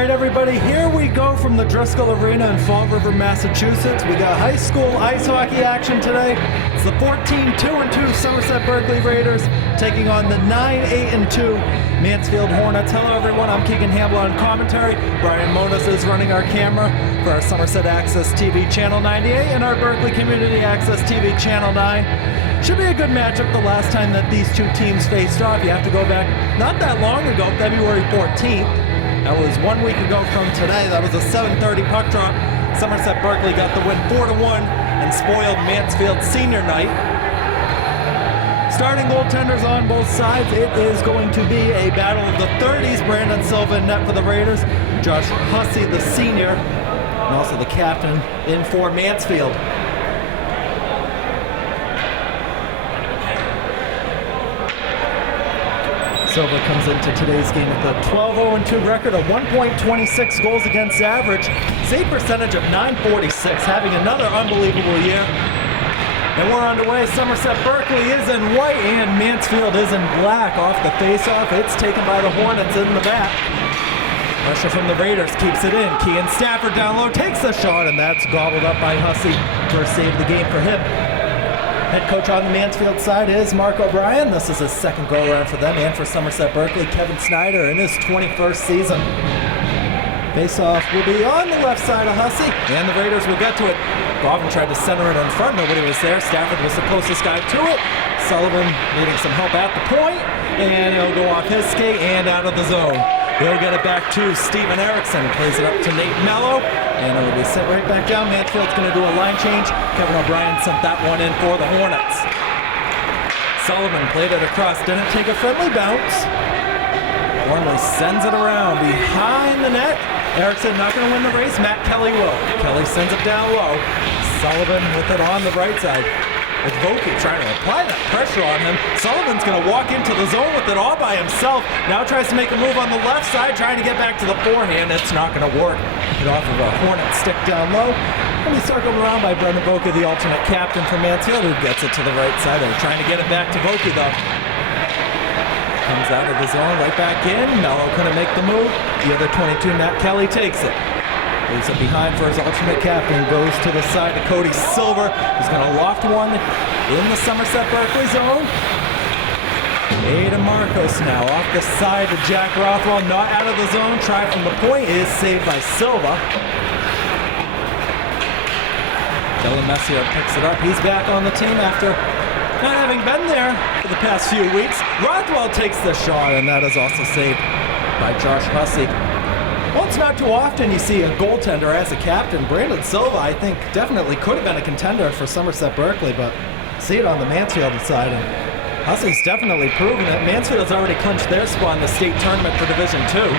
right, everybody, here we go from the Driscoll Arena in Fall River, Massachusetts. We got high school ice hockey action today. It's the 14-2-2 Somerset Berkley Raiders taking on the 9-8-2 Mansfield Hornets. Hello, everyone. I'm Keegan Hamble on commentary. Brian Monas is running our camera for our Somerset Access TV Channel 98 and our Berkley Community Access TV Channel 9. Should be a good matchup. The last time that these two teams faced off, you have to go back not that long ago, February 14th. That was 1 week ago from today. That was a 7:30 puck drop. Somerset Berkley got the win 4-1 and spoiled Mansfield's senior night. Starting goaltenders on both sides, it is going to be a battle of the 30s. Brandon Silva in net for the Raiders. Josh Hussey, the senior, and also the captain, in for Mansfield. Silva comes into today's game with a 12-0-2 record, a 1.26 goals against average, save percentage of .946, having another unbelievable year. And we're underway. Somerset Berkley is in white and Mansfield is in black off the faceoff. It's taken by the Hornets in the back. Pressure from the Raiders keeps it in. Kean Stafford down low takes the shot, and that's gobbled up by Hussey. First save of the game for him. Head coach on the Mansfield side is Mark O'Brien. This is his second go-around for them and for Somerset Berkley. Kevin Snyder in his 21st season. Face-off will be on the left side of Hussey, and the Raiders will get to it. Govan tried to center it in front. Nobody was there. Stafford was the closest guy to it. Sullivan needing some help at the point, and it'll go off his skate and out of the zone. He'll get it back to Steven Erickson. Plays it up to Nate Mello, and it'll be sent right back down. Mansfield's going to do a line change. Kevin O'Brien sent that one in for the Hornets. Sullivan played it across. Didn't take a friendly bounce. Gormley sends it around behind the net. Erickson not going to win the race. Matt Kelly will. Kelly sends it down low. Sullivan with it on the right side. With Voke trying to apply that pressure on him. Sullivan's going to walk into the zone with it all by himself. Now tries to make a move on the left side, trying to get back to the forehand. It's not going to work. Hit off of a Hornet stick down low. And he's circled around by Brendan Voke, the alternate captain for Mansfield, who gets it to the right side. They're trying to get it back to Voke, though. Comes out of the zone, right back in. Mello couldn't make the move. The other 22, Matt Kelly, takes it. Leaves it behind for his alternate captain. Goes to the side to Cody Silver. He's going to loft one in the Somerset Berkley zone. Aiden Marcos now off the side to Jack Rothwell. Not out of the zone. Try from the point is saved by Silva. Dylan Messier picks it up. He's back on the team after not having been there for the past few weeks. Rothwell takes the shot, and that is also saved by Josh Hussey. Well, it's not too often you see a goaltender as a captain. Brandon Silva, I think, definitely could have been a contender for Somerset Berkley, but see it on the Mansfield side, and Hussey's definitely proven it. Mansfield's already clinched their spot in the state tournament for Division 2. It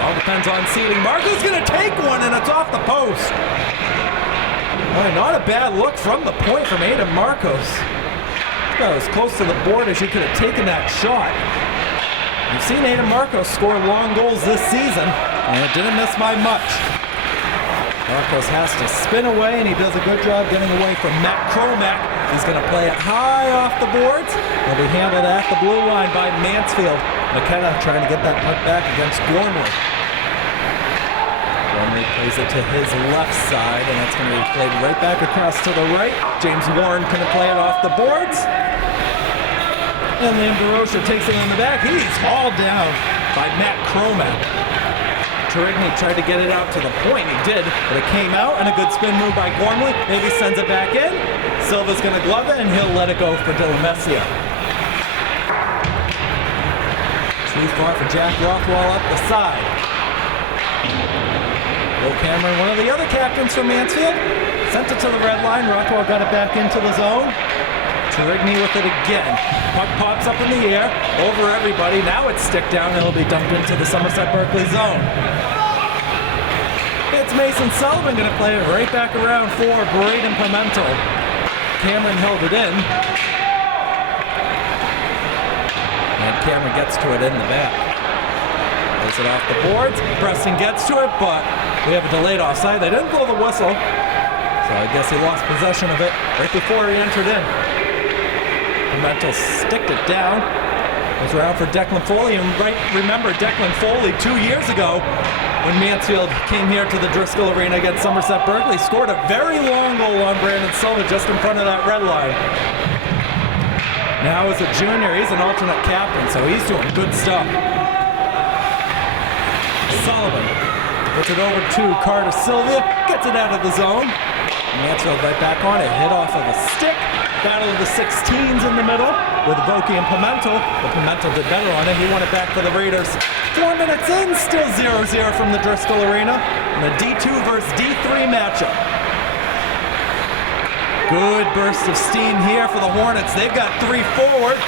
all depends on seeding. Marco's going to take one, and it's off the post. Boy, not a bad look from the point from Aiden Marcos. About as close to the board as you could have taken that shot. You've seen Aiden Marcos score long goals this season, and it didn't miss by much. Marcos has to spin away, and he does a good job getting away from Matt Cromack. He's going to play it high off the boards. It'll be handled at the blue line by Mansfield. McKenna trying to get that puck back against Gormley. Gormley plays it to his left side, and it's going to be played right back across to the right. James Warren couldn't play it off the boards. And then Barosha takes it on the back. He's hauled down by Matt Cromack. Turigny tried to get it out to the point. He did, but it came out, and a good spin move by Gormley. Maybe sends it back in. Silva's going to glove it, and he'll let it go for Dylan Messier. Too far for Jack Rothwell up the side. Will Cameron, one of the other captains from Mansfield, sent it to the red line. Rothwell got it back into the zone. Turigny with it again. Puck pops up in the air, over everybody. Now it's stick down, and it'll be dumped into the Somerset Berkley zone. It's Mason Sullivan going to play it right back around for Braden Pimentel. Cameron held it in. And Cameron gets to it in the back. Plays it off the boards. Preston gets to it, but we have a delayed offside. They didn't blow the whistle, so I guess he lost possession of it right before he entered in. Pimentel sticked it down. was around for Declan Foley, and remember Declan Foley 2 years ago when Mansfield came here to the Driscoll Arena against Somerset Berkley, scored a very long goal on Brandon Silva just in front of that red line. Now as a junior, he's an alternate captain, so he's doing good stuff. Sullivan puts it over to Carter Sylvia, gets it out of the zone. Mansfield right back on it, hit off of a stick. Battle of the 16s in the middle with Vokey and Pimentel. But Pimentel did better on it. He won it back for the Raiders. 4 minutes in, still 0-0 from the Driscoll Arena. And a D2 versus D3 matchup. Good burst of steam here for the Hornets. They've got 3 forward.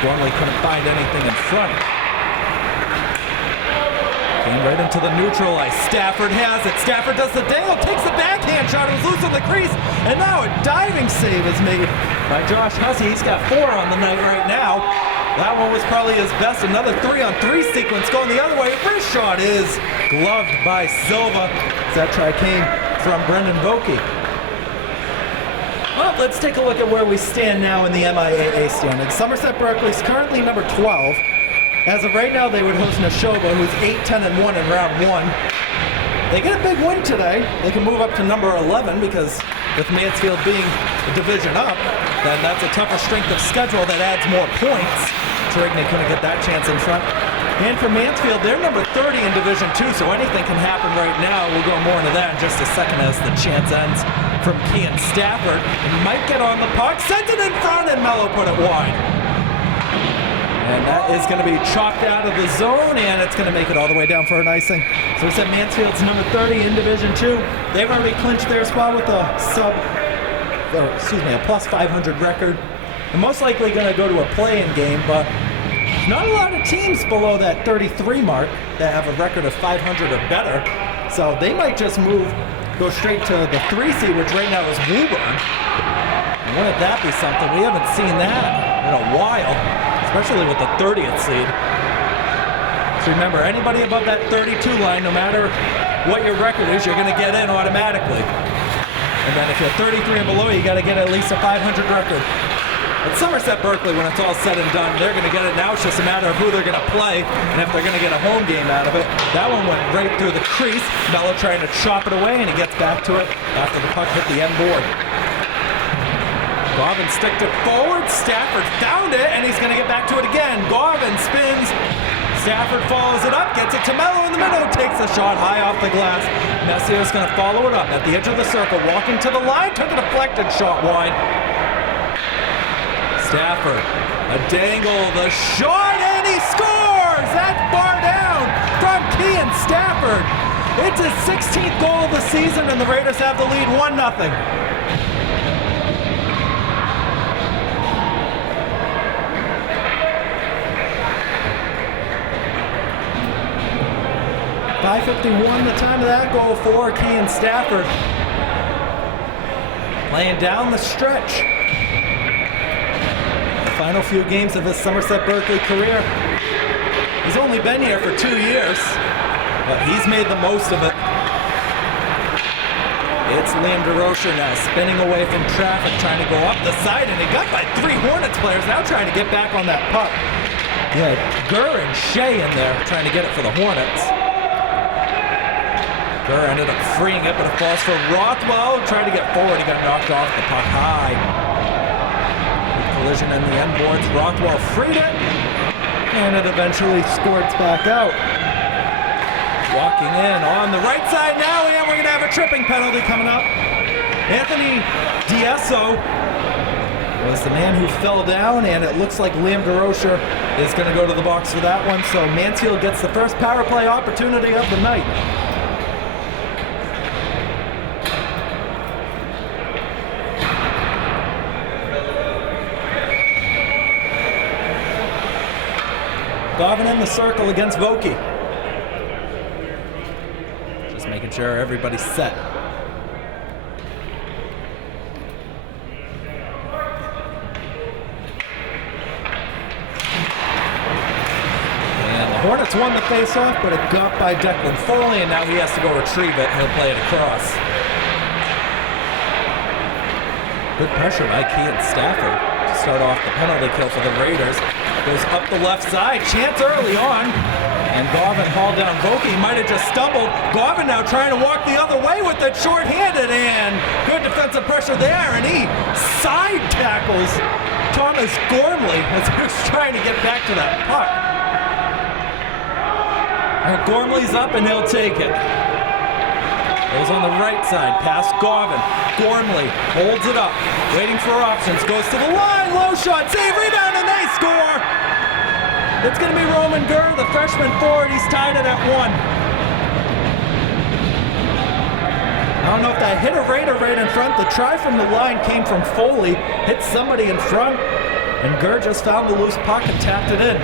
Gormley couldn't find anything in front. Came right into the neutral ice. Stafford has it. Stafford does the dangle, takes the backhand shot. It was loose on the crease. And now a diving save is made by Josh Hussey. He's got 4 on the night right now. That one was probably his best. Another 3-on-3 sequence going the other way. Wrist shot is gloved by Silva. That try came from Brendan Vokey. Well, let's take a look at where we stand now in the MIAA standings. Somerset Berkley's currently number 12. As of right now, they would host Neshoba, who's 8-10-1 in round 1. They get a big win today. They can move up to number 11 because with Mansfield being a division up, then that's a tougher strength of schedule that adds more points. Trigney couldn't get that chance in front. And for Mansfield, they're number 30 in Division 2, so anything can happen right now. We'll go more into that in just a second as the chance ends from Kean Stafford. He might get on the puck, sent it in front, and Mello put it wide. And that is going to be chopped out of the zone, and it's going to make it all the way down for an icing. So we said Mansfield's number 30 in Division 2. They've already clinched their spot with a plus 500 record. They're most likely going to go to a play-in game, but not a lot of teams below that 33 mark that have a record of 500 or better. So they might just go straight to the 3 seed, which right now is Woburn. And wouldn't that be something? We haven't seen that in a while, especially with the 30th seed. So remember, anybody above that 32 line, no matter what your record is, you're going to get in automatically. And then if you're 33 and below, you got to get at least a 500 record. At Somerset Berkley, when it's all said and done, they're going to get it. Now it's just a matter of who they're going to play and if they're going to get a home game out of it. That one went right through the crease. Mello trying to chop it away, and he gets back to it after the puck hit the end board. Gauvin sticked it forward. Stafford found it, and he's going to get back to it again. Gauvin spins. Stafford follows it up, gets it to Mello in the middle, takes the shot high off the glass. Messier's going to follow it up at the edge of the circle, walking to the line, took a deflected shot wide. Stafford, a dangle, the shot, and he scores! That's bar down from Kean Stafford. It's his 16th goal of the season, and the Raiders have the lead 1-0. .551 the time of that goal for Kean Stafford. Playing down the stretch. Final few games of his Somerset Berkley career. He's only been here for 2 years, but he's made the most of it. It's Liam DeRocher now spinning away from traffic, trying to go up the side, and he got by 3 Hornets players now trying to get back on that puck. He had Gurr and Shea in there trying to get it for the Hornets. Gurr ended up freeing it, but it falls for Rothwell. Trying to get forward, he got knocked off the puck high. Collision in the end boards. Rothwell freed it, and it eventually squirts back out. Walking in on the right side now, and we're going to have a tripping penalty coming up. Anthony Diesso was the man who fell down, and it looks like Liam DeRocher is going to go to the box for that one. So Mansfield gets the first power play opportunity of the night. Gauvin in the circle against Vokey. Just making sure everybody's set. And the Hornets won the faceoff, but it got by Declan Foley, and now he has to go retrieve it. He'll play it across. Good pressure by Kean Stafford. start off the penalty kill for the Raiders. Goes up the left side, chance early on, and Garvin hauled down Vokey. He might have just stumbled. Garvin now trying to walk the other way with it short-handed, and good defensive pressure there, and he side tackles Thomas Gormley as he was trying to get back to that puck. And Gormley's up, and he'll take it. Goes on the right side, past Garvin. Gormley holds it up, waiting for options, goes to the line, low shot, save, rebound, and they score! It's going to be Roman Gurr, the freshman forward. He's tied it at 1. I don't know if that hit a Raider right in front. The try from the line came from Foley, hit somebody in front, and Gurr just found the loose puck and tapped it in.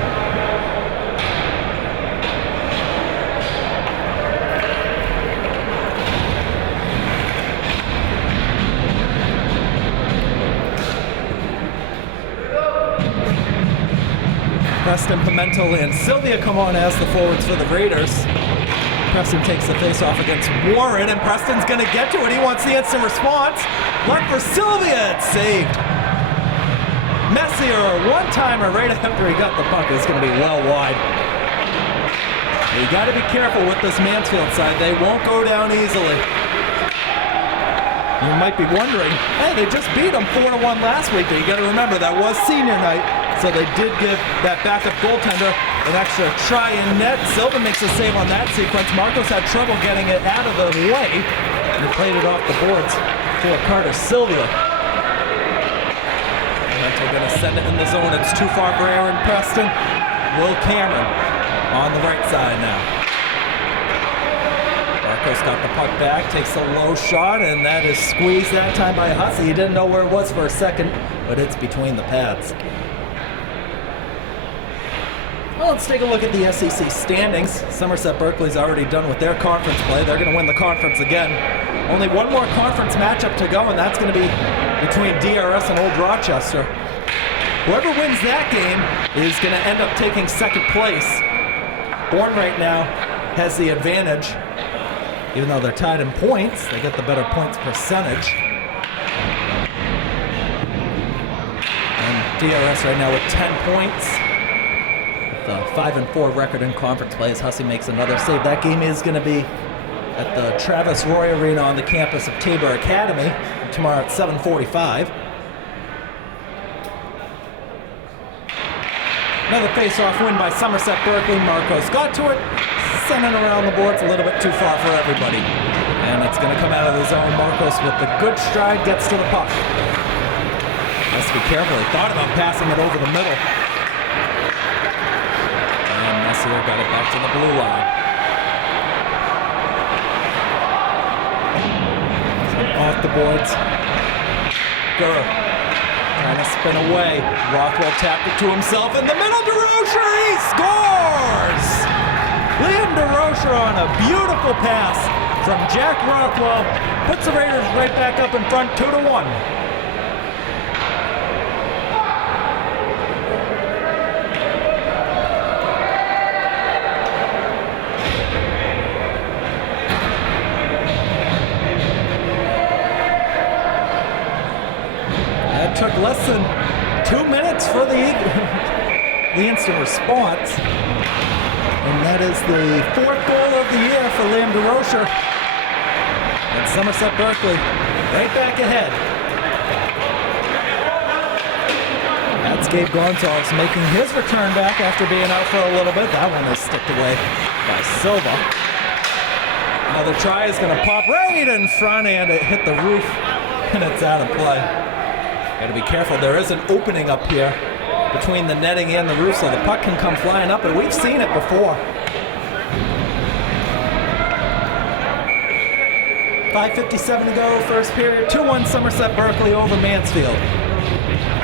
Preston, Pimentel, and Sylvia come on as the forwards for the Raiders. Preston takes the face-off against Warren, and Preston's going to get to it. He wants the instant response. Luck for Sylvia, it's saved. Messier, one-timer right after he got the puck. It's going to be well wide. You got to be careful with this Mansfield side. They won't go down easily. You might be wondering, hey, they just beat them 4-1 last week, but you got to remember that was senior night. So they did give that backup goaltender an extra try in net. Silva makes a save on that sequence. Marcos had trouble getting it out of the way, and he played it off the boards to a Carter Sylvia. They're going to send it in the zone. It's too far for Aaron Preston. Will Cameron on the right side now. Marcos got the puck back, takes a low shot, and that is squeezed that time by Hussey. He didn't know where it was for a second, but it's between the pads. Well, let's take a look at the SEC standings. Somerset Berkley's already done with their conference play. They're going to win the conference again. Only one more conference matchup to go, and that's going to be between DRS and Old Rochester. Whoever wins that game is going to end up taking second place. Bourne right now has the advantage. Even though they're tied in points, they get the better points percentage. And DRS right now with 10 points. The 5-4 record in conference play as Hussey makes another save. That game is going to be at the Travis Roy Arena on the campus of Tabor Academy tomorrow at 7:45. Another face-off win by Somerset Berkley. Marcos got to it, sending around the boards a little bit too far for everybody. And it's going to come out of the zone. Marcos with the good stride gets to the puck. Has to be careful. He thought about passing it over the middle. Got it back to the blue line. Off the boards. Gurr trying to spin away. Rothwell tapped it to himself in the middle. DeRocher, he scores! Liam DeRocher on a beautiful pass from Jack Rothwell puts the Raiders right back up in front, 2-1. Took less than 2 minutes for the instant response. And that is the 4th goal of the year for Liam DeRocher. And Somerset Berkley right back ahead. That's Gabe Gonzalez making his return back after being out for a little bit. That one is sticked away by Silva. Another try is going to pop right in front, and it hit the roof, and it's out of play. Got to be careful. There is an opening up here between the netting and the roof, so the puck can come flying up, and we've seen it before. 5:57 to go, first period. 2-1 Somerset Berkley over Mansfield.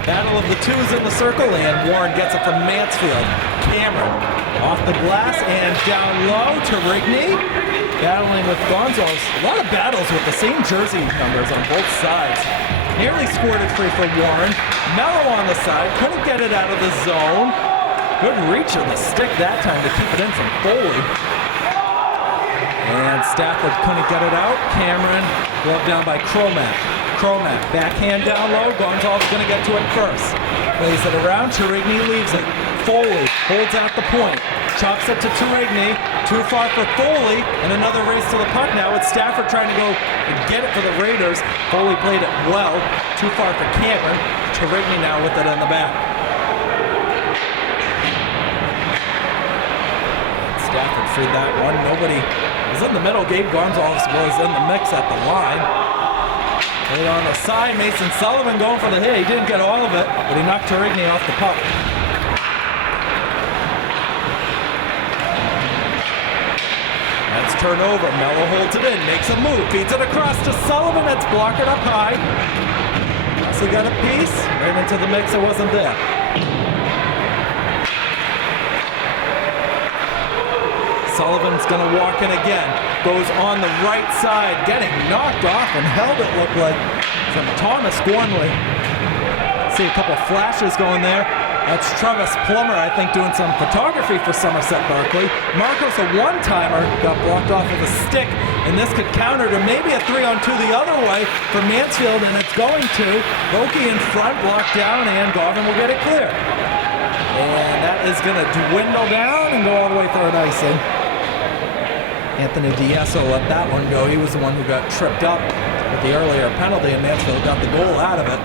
Battle of the twos in the circle, and Warren gets it from Mansfield. Cameron off the glass and down low to Rigney. Battling with Gonzalez. A lot of battles with the same jersey numbers on both sides. Nearly scored it free for Warren. Mello on the side, couldn't get it out of the zone. Good reach of the stick that time to keep it in from Foley. And Stafford couldn't get it out. Cameron, gloved down by Cromack. Cromack, backhand down low. Gonzalez gonna get to it first. Plays it around, Turigny leaves it. Foley holds out the point. Chops it to Turigny. Too far for Foley, and another race to the puck now with Stafford trying to go and get it for the Raiders. Foley played it well. Too far for Cameron. Turigny now with it in the back. Stafford freed that one. Nobody was in the middle. Gabe Gonzalez was in the mix at the line. Played on the side. Mason Sullivan going for the hit. He didn't get all of it, but he knocked Turigny off the puck. That's turnover. Mello holds it in, makes a move, feeds it across to Sullivan. That's blocked up high. Also got a piece. Right into the mix. It wasn't there. Sullivan's going to walk in again. Goes on the right side, getting knocked off and held, it looked like, from Thomas Gormley. See a couple flashes going there. That's Travis Plummer, I think, doing some photography for Somerset Berkley. Marcos, a one-timer, got blocked off with a stick, and this could counter to maybe a 3-on-2 the other way for Mansfield, and it's going to. Loki in front, blocked down, and Garvin will get it clear. And that is going to dwindle down and go all the way through an icing. Anthony Diesso let that one go. He was the one who got tripped up with the earlier penalty, and Mansfield got the goal out of it.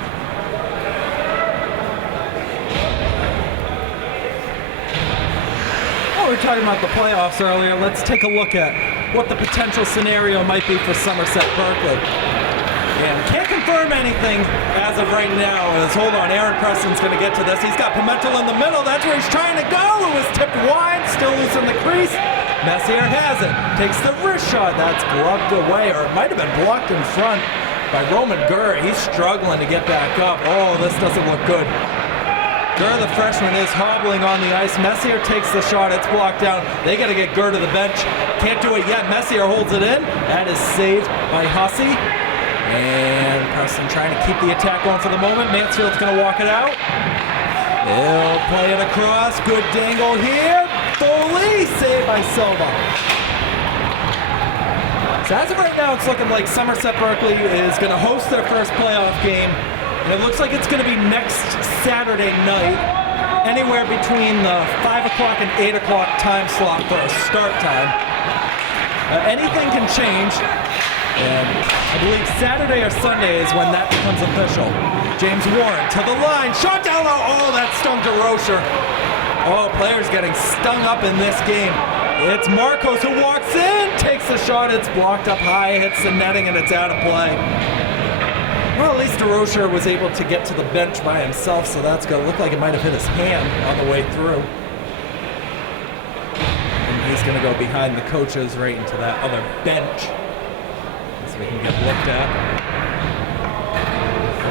We were talking about the playoffs earlier. Let's take a look at what the potential scenario might be for Somerset Berkley. And can't confirm anything as of right now. Hold on, Aaron Preston's going to get to this. He's got Pimentel in the middle. That's where he's trying to go. It was tipped wide, still loose in the crease. Messier has it. Takes the wrist shot. That's gloved away, or it might have been blocked in front by Roman Gurr. He's struggling to get back up. Oh, this doesn't look good. Gurr, the freshman, is hobbling on the ice. Messier takes the shot. It's blocked down. They got to get Gurr to the bench. Can't do it yet. Messier holds it in. That is saved by Hussey. And Preston trying to keep the attack going for the moment. Mansfield's going to walk it out. They'll play it across. Good dangle here. Foley, saved by Silva. So as of right now, it's looking like Somerset Berkley is going to host their first playoff game. And it looks like it's going to be next Saturday night, anywhere between the 5 o'clock and 8 o'clock time slot for a start time. Anything can change, and I believe Saturday or Sunday is when that becomes official. James Warren to the line, shot down low. Oh, that stung to Rocher. Oh, players getting stung up in this game. It's Marcos who walks in, takes the shot, it's blocked up high, hits the netting, and it's out of play. Well, at least DeRocher was able to get to the bench by himself, so that's going to look like it might have hit his hand on the way through. And he's going to go behind the coaches right into that other bench, so we can get looked at.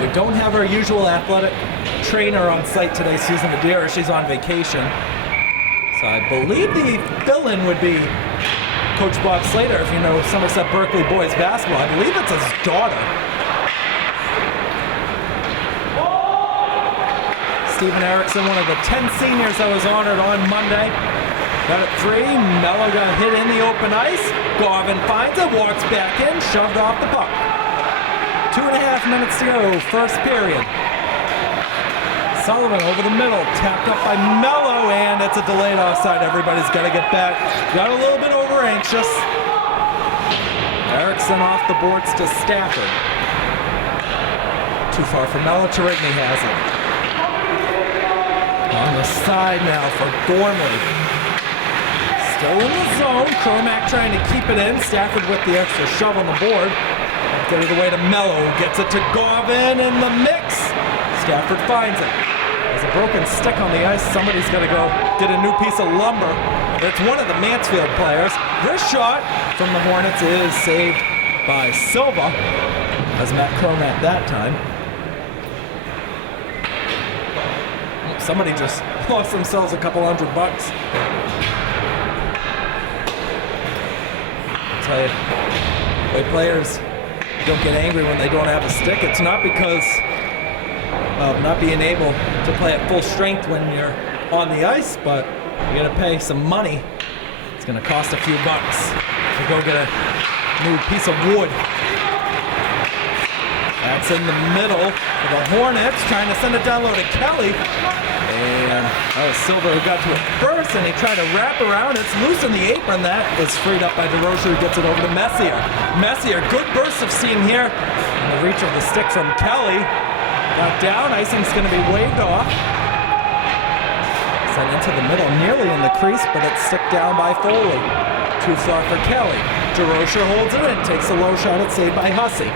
We don't have our usual athletic trainer on site today, Susan Madeira. She's on vacation. So I believe the fill-in would be Coach Bob Slater, if you know Somerset Berkley boys basketball. I believe it's his daughter. Stephen Erickson, one of the 10 seniors that was honored on Monday. Got it free. Mello got hit in the open ice. Garvin finds it, walks back in, shoved off the puck. 2.5 minutes to go, first period. Sullivan over the middle, tapped up by Mello, and it's a delayed offside. Everybody's got to get back. Got a little bit over anxious. Erickson off the boards to Stafford. Too far for Mello. Turigny has it. On the side now for Gormley. Still in the zone. Cromack trying to keep it in. Stafford with the extra shove on the board. Get it away to Mello. Gets it to Garvin in the mix. Stafford finds it. There's a broken stick on the ice. Somebody's got to go get a new piece of lumber. It's one of the Mansfield players. This shot from the Hornets is saved by Silva. As Matt Cromack that time. Somebody just lost themselves a couple $100. I'll tell you, the way players don't get angry when they don't have a stick, it's not because of not being able to play at full strength when you're on the ice, but you gotta pay some money. It's gonna cost a few bucks to go get a new piece of wood. That's in the middle for the Hornets, trying to send it down low to Kelly. And that was Silver who got to it first, and he tried to wrap around. It's loose in the apron. That is freed up by DeRocher, who gets it over to Messier. Messier, good burst of steam here. And the reach of the stick from Kelly. Got down, icing's going to be waved off. Sent into the middle, nearly in the crease, but it's stick down by Foley. Too far for Kelly. DeRocher holds it in, takes a low shot, it's saved by Hussey.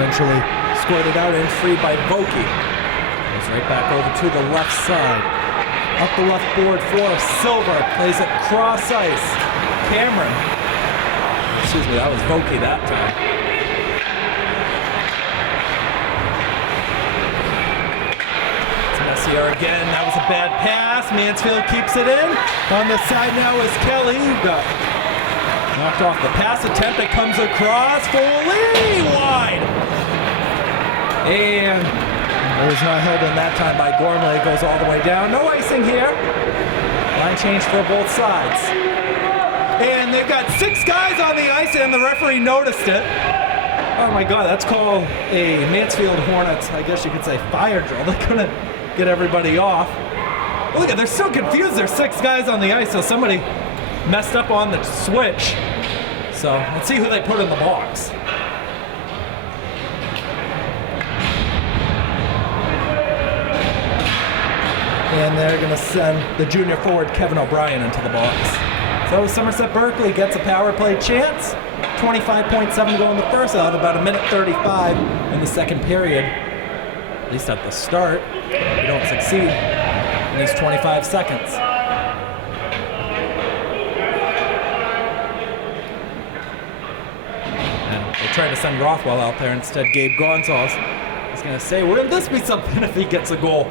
Eventually squirted out and freed by Vokey. Goes right back over to the left side. Up the left board for Silver. Plays it cross ice. Cameron. Excuse me, that was Vokey that time. It's Messier again. That was a bad pass. Mansfield keeps it in. On the side now is Kelly. Got knocked off the pass attempt. It comes across. Foley wide. And it was not held in that time by Gormley. It goes all the way down. No icing here. Line change for both sides. And they've got 6 guys on the ice, and the referee noticed it. Oh my God, that's called a Mansfield Hornets, I guess you could say, fire drill. They couldn't get everybody off. Look at, they're so confused. There's 6 guys on the ice, so somebody messed up on the switch. So let's see who they put in the box. And they're going to send the junior forward Kevin O'Brien into the box. So Somerset Berkley gets a power play chance. 25.7 to go in the first. They'll have about a minute 35 in the second period. At least at the start. If you don't succeed in these 25 seconds. And they try to send Rothwell out there. Instead, Gabe Gonzalez is going to say, wouldn't this be something if he gets a goal?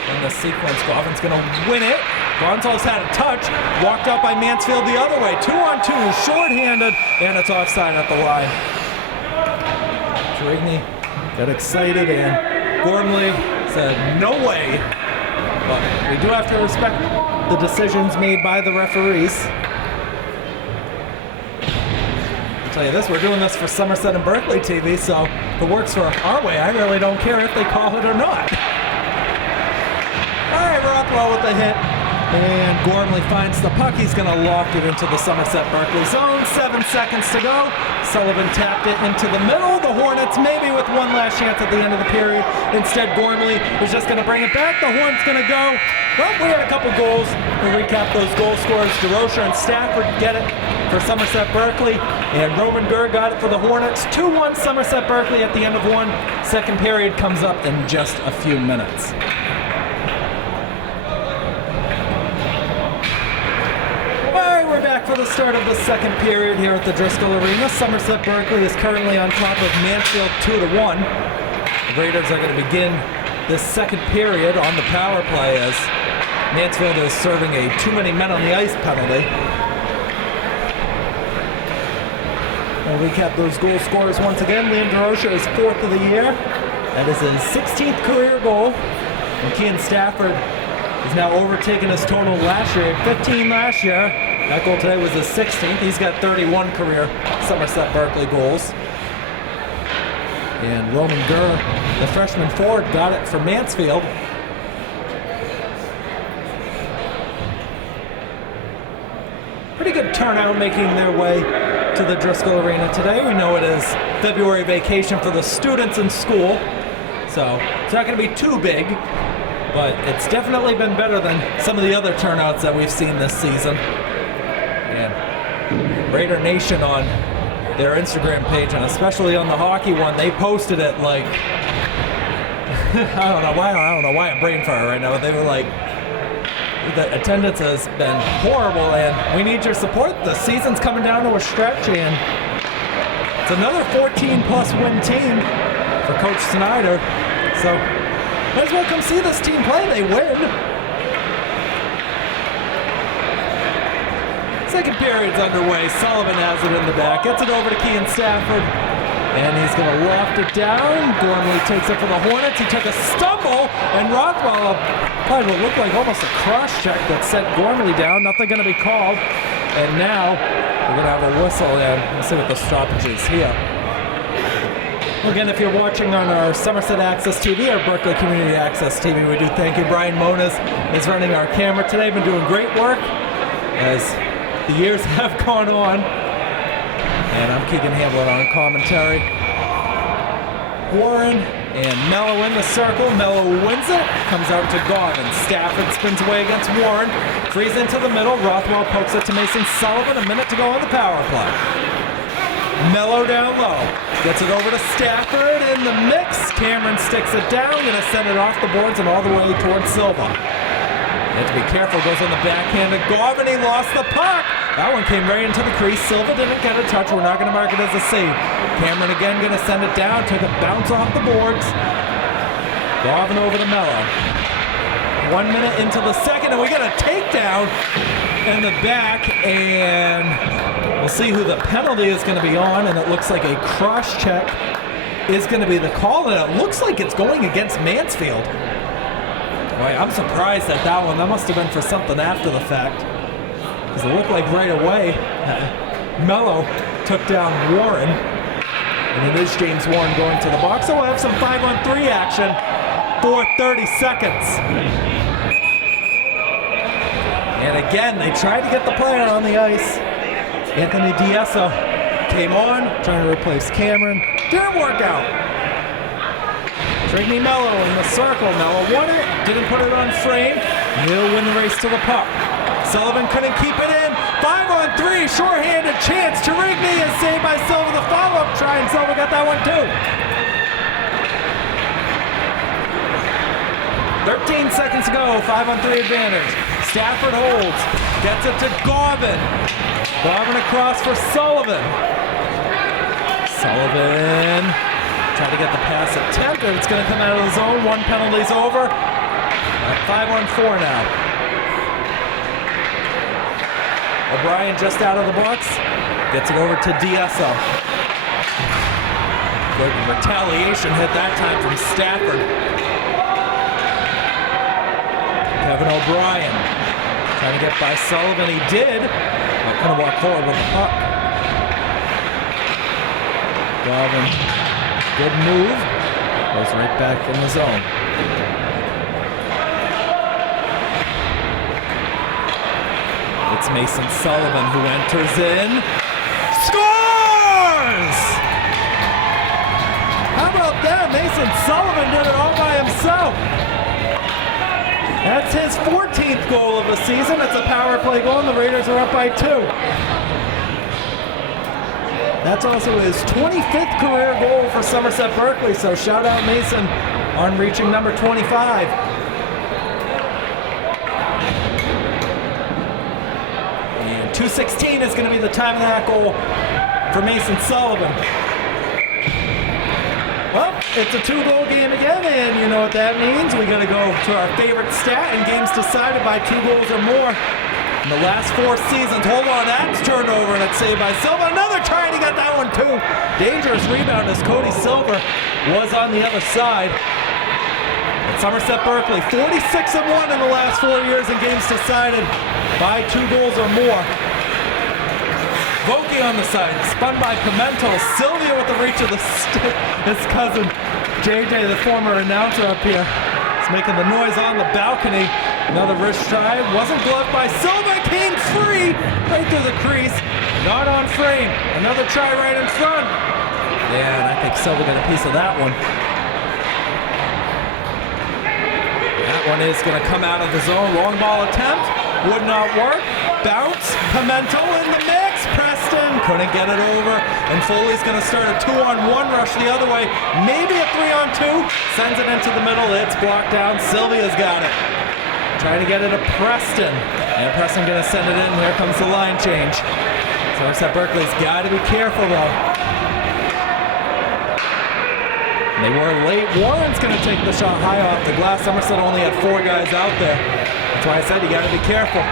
In the sequence, Goffin's going to win it. Gonzalez had a touch, walked out by Mansfield the other way. 2-on-2, short-handed, and it's offside at the line. Drigny got excited, and Gormley said, no way. But we do have to respect the decisions made by the referees. I'll tell you this, we're doing this for Somerset and Berkley TV, so if it works for our way, I really don't care if they call it or not. All right, Rothwell with the hit, and Gormley finds the puck. He's going to loft it into the Somerset Berkley zone. 7 seconds to go. Sullivan tapped it into the middle. The Hornets maybe with one last chance at the end of the period. Instead, Gormley is just going to bring it back. The Hornets going to go. Well, we had a couple goals. We'll recap those goal scorers. DeRocher and Stafford get it for Somerset Berkley, and Roman Gurr got it for the Hornets. 2-1 Somerset Berkley at the end of one. Second period comes up in just a few minutes. We're back for the start of the second period here at the Driscoll Arena. Somerset Berkley is currently on top of Mansfield 2-1. The Raiders are going to begin this second period on the power play as Mansfield is serving a too many men on the ice penalty. I'll recap those goal scorers once again. Liam DeRocher is 4th of the year. That is his 16th career goal. And Kean Stafford has now overtaken his total last year. 15 last year. That goal today was his 16th. He's got 31 career Somerset Berkley goals. And Roman Gurr, the freshman forward, got it for Mansfield. Pretty good turnout making their way to the Driscoll Arena today. We know it is February vacation for the students in school, so it's not going to be too big, but it's definitely been better than some of the other turnouts that we've seen this season. And Raider Nation on their Instagram page, and especially on the hockey one, they posted it like I don't know why I'm brain fire right now, but they were like, the attendance has been horrible and we need your support. The season's coming down to a stretch and it's another 14-plus win team for Coach Snyder. So might as well come see this team play. They win. Second period's underway. Sullivan has it in the back. Gets it over to Kean Stafford. And he's going to loft it down. Gormley takes it for the Hornets. He took a stumble. And Rothwell, probably what looked like almost a cross check that set Gormley down. Nothing going to be called. And now we're going to have a whistle, and we'll see what the stoppage is here. Again, if you're watching on our Somerset Access TV or Berkeley Community Access TV, we do thank you. Brian Moniz is running our camera today. Been doing great work as the years have gone on. And I'm Keegan Hamblin on commentary. Warren and Mello in the circle. Mello wins it. Comes out to Garvin. Stafford spins away against Warren. Frees into the middle. Rothwell pokes it to Mason Sullivan. A minute to go on the power play. Mello down low. Gets it over to Stafford in the mix. Cameron sticks it down. Gonna send it off the boards and all the way towards Silva. You have to be careful. Goes on the backhand to Garvin. He lost the puck. That one came right into the crease. Silva didn't get a touch. We're not going to mark it as a save. Cameron again going to send it down. Took a bounce off the boards. Garvin over to Mello. 1 minute into the second, and we get a takedown in the back, and we'll see who the penalty is going to be on, and it looks like a cross check is going to be the call, and it looks like it's going against Mansfield. Boy, I'm surprised at that one. That must have been for something after the fact. Because it looked like right away, Mello took down Warren. And it is James Warren going to the box. So we'll have some 5-on-3 action for 30 seconds. And again, they tried to get the player on the ice. Anthony Diessa came on, trying to replace Cameron. Didn't work out. Trigney Mello in the circle. Mello won it, didn't put it on frame. He'll win the race to the puck. Sullivan couldn't keep it in. 5-on-3, shorthanded chance. Trigney is saved by Silva. The follow-up try, and Silva got that one too. 13 seconds to go. 5-on-3 advantage. Stafford holds. Gets it to Garvin. Garvin across for Sullivan. Sullivan tried to get the pass attempted. It's going to come out of the zone. One penalty's over. 5-on-4 now. O'Brien just out of the box. Gets it over to Diessa. Good retaliation hit that time from Stafford. Kevin O'Brien trying to get by Sullivan. He did. Kind of walk forward with the puck. Garvin, good move. Goes right back in the zone. It's Mason Sullivan who enters in. Scores! How about that? Mason Sullivan did it all by himself. That's his 14th goal of the season. It's a power play goal, and the Raiders are up by 2. That's also his 25th career goal for Somerset Berkley, so shout out Mason on reaching number 25. And 2:16 is going to be the time of that goal for Mason Sullivan. Well, it's a 2-goal game again, and you know what that means. We got to go to our favorite stat in games decided by 2 goals or more. In the last 4 seasons, hold on, that's turned over and it's saved by Silva. Another try to get that one too. Dangerous rebound as Cody Silver was on the other side. At Somerset Berkley, 46-1 in the last 4 years in games decided by 2 goals or more. Vokey on the side, spun by Pimento. Sylvia with the reach of the stick. His cousin, JJ, the former announcer up here, is making the noise on the balcony. Another wrist try, wasn't gloved by Silva, came free, right through the crease, not on frame. Another try right in front. Yeah, and I think Silva got a piece of that one. That one is going to come out of the zone. Long ball attempt, would not work. Bounce, Pimento in the mix. Preston couldn't get it over, and Foley's going to start a 2-on-1 rush the other way. Maybe a 3-on-2. Sends it into the middle. It's blocked down. Sylvia's got it. Trying to get it to Preston. And Preston going to send it in. Here comes the line change. Somerset Berkley's got to be careful though. They were late. Warren's going to take the shot high off the glass. Somerset only had 4 guys out there. That's why I said you got to be careful.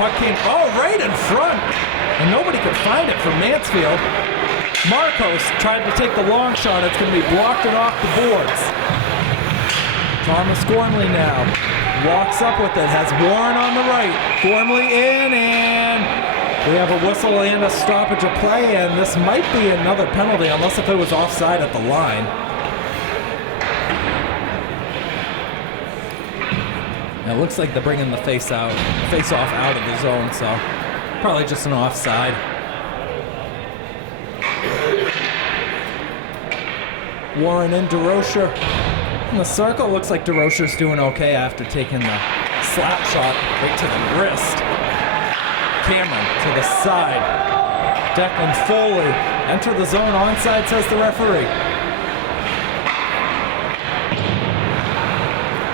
Puck came, right in front. And nobody could find it from Mansfield. Marcos tried to take the long shot. It's going to be blocked and off the boards. Thomas Gormley now. walks up with it, has Warren on the right, Gormley in, and we have a whistle and a stoppage of play, and this might be another penalty, unless if it was offside at the line. It looks like they're bringing the face-off out of the zone, so probably just an offside. Warren in, DeRocher in the circle. Looks like DeRocher's doing okay after taking the slap shot right to the wrist. Cameron to the side. Declan Foley enter the zone. Onside, says the referee.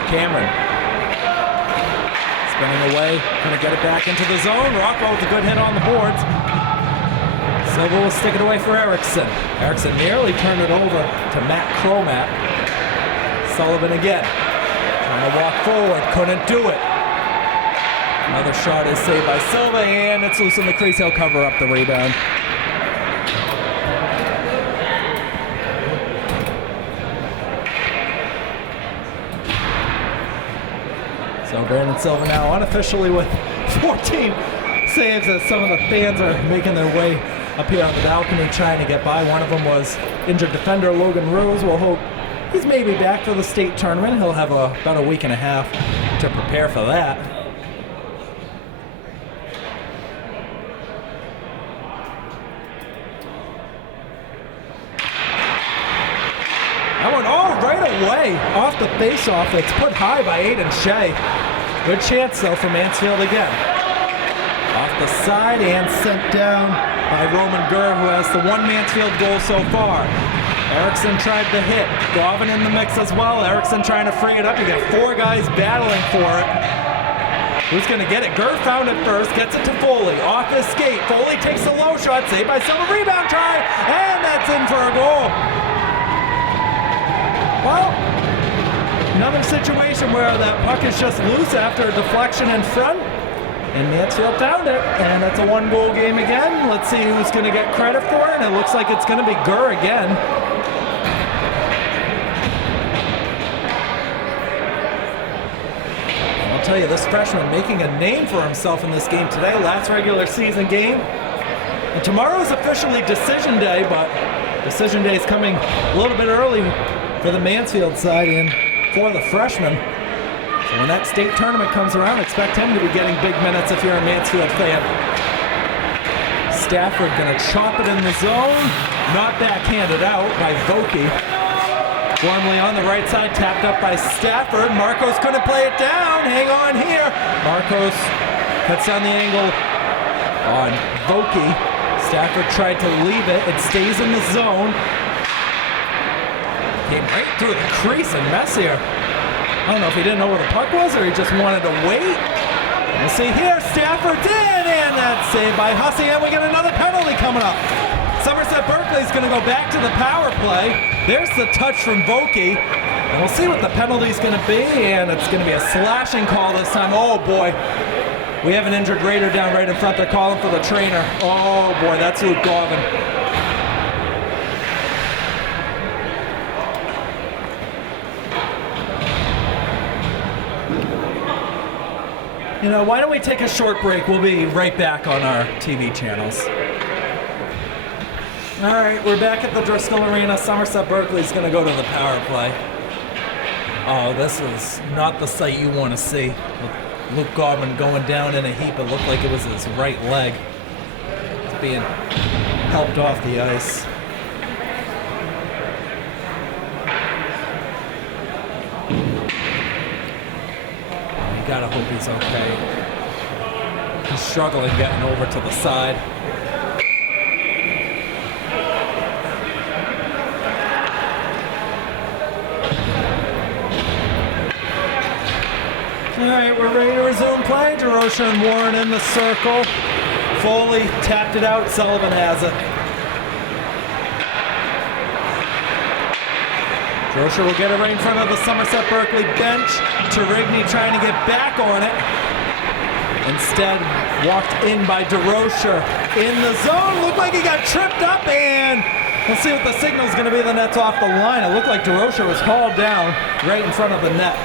Cameron spinning away, gonna get it back into the zone. Rockwell with a good hit on the boards. Silva will stick it away for Erickson. Erickson nearly turned it over to Matt Cromat. Sullivan again, trying to walk forward, couldn't do it. Another shot is saved by Silva, and it's loose in the crease. He'll cover up the rebound. So Brandon Silva now unofficially with 14 saves as some of the fans are making their way up here on the balcony trying to get by. One of them was injured defender Logan Rose. We'll hope he's maybe back for the state tournament. He'll have about a week and a half to prepare for that. That one right away off the face-off. It's put high by Aiden Shea. Good chance though for Mansfield again. Off the side and sent down by Roman Gurr, who has the one Mansfield goal so far. Erickson tried to hit. Gavin in the mix as well. Erickson trying to free it up. You got four guys battling for it. Who's going to get it? Gurr found it first. Gets it to Foley. Off his skate. Foley takes the low shot. Saved by Silva. Rebound try. And that's in for a goal. Well, another situation where that puck is just loose after a deflection in front. And Mansfield found it, and it's a one-goal game again. Let's see who's going to get credit for it, and it looks like it's going to be Gurr again. I'll tell you, this freshman making a name for himself in this game today, last regular season game. And tomorrow is officially decision day, but decision day is coming a little bit early for the Mansfield side and for the freshman. So when that state tournament comes around, expect him to be getting big minutes if you're a Mansfield fan. Stafford gonna chop it in the zone. Not backhanded out by Vokey. Gormley on the right side, tapped up by Stafford. Marcos couldn't play it down. Hang on here. Marcos cuts down the angle on Vokey. Stafford tried to leave it. It stays in the zone. Came right through the crease, and Messier, I don't know if he didn't know where the puck was or he just wanted to wait. We'll see here. Stafford's in, and that's saved by Hussey, and we get another penalty coming up. Somerset Berkley's going to go back to the power play. There's the touch from Vokey, and we'll see what the penalty's going to be, and it's going to be a slashing call this time. Oh boy, we have an injured Raider down right in front. They're calling for the trainer. Oh boy, that's Luke Garvin. You know, why don't we take a short break? We'll be right back on our TV channels. All right, we're back at the Driscoll Arena. Somerset Berkley's going to go to the power play. Oh, this is not the sight you want to see. Luke Garvin going down in a heap. It looked like it was his right leg. It's being helped off the ice. Gotta hope he's okay. He's struggling getting over to the side. All right, we're ready to resume play. DeRocher and Warren in the circle. Foley tapped it out. Sullivan has it. DeRocher will get it right in front of the Somerset Berkley bench. Turigny trying to get back on it. Instead, walked in by DeRocher in the zone. Looked like he got tripped up, and we'll see what the signal's going to be. The net's off the line. It looked like DeRocher was hauled down right in front of the net.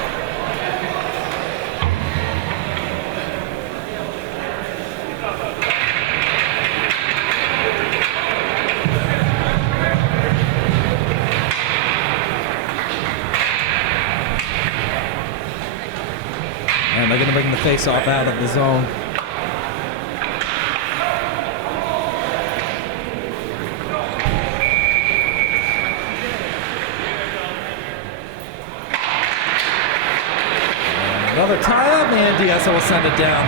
face-off out of the zone. Another tie-up, and DSO will send it down.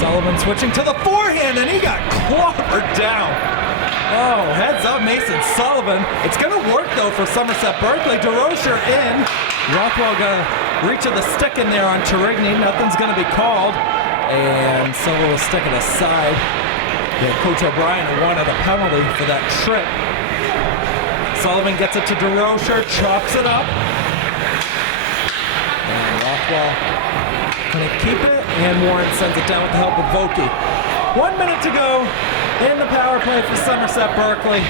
Sullivan switching to the forehand, and he got clobbered down. Oh, heads up, Mason Sullivan. It's going to work, though, for Somerset Berkley. DeRocher in. Rothwell got to reach of the stick in there on Terigny. Nothing's going to be called. And Sullivan will stick it aside. Yeah, Coach O'Brien wanted a penalty for that trip. Sullivan gets it to DeRocher, chops it up. And Rothwell couldn't keep it, and Warren sends it down with the help of Vokey. 1 minute to go in the power play for Somerset Berkley.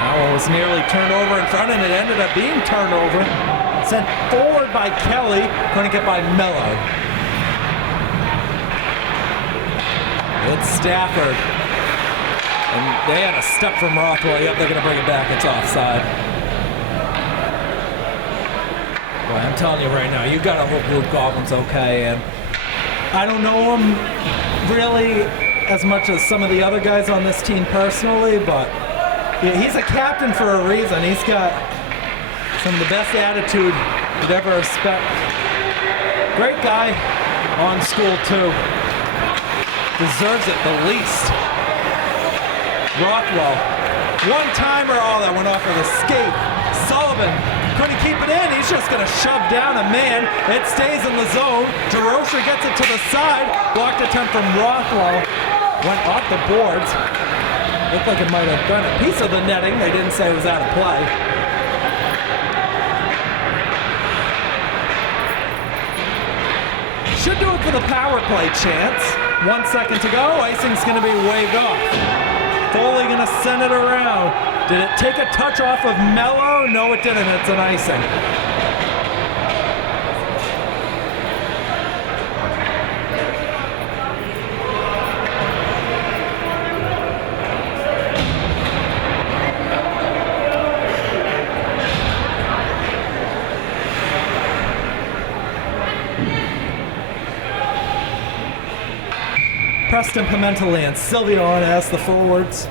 That one was nearly turned over in front, and it ended up being turned over. Sent forward by Kelly, couldn't get by Mello. It's Stafford. And they had a step from Rothwell. Yep, they're going to bring it back. It's offside. Boy, I'm telling you right now, you got to hope Luke Goblin's okay. And I don't know him really as much as some of the other guys on this team personally, but yeah, he's a captain for a reason. He's got some of the best attitude you'd ever expect. Great guy on school, too. Deserves it the least. Rothwell, one-timer, oh, that went off with a skate. Sullivan couldn't keep it in. He's just going to shove down a man. It stays in the zone. DeRocher gets it to the side. Blocked attempt from Rothwell. Went off the boards. Looked like it might have done a piece of the netting. They didn't say it was out of play. Should do it for the power play chance. 1 second to go. Icing's going to be waved off. Foley gonna send it around. Did it take a touch off of Mello? No, it didn't. It's an icing. Preston Pimentel and Silvio on as the forwards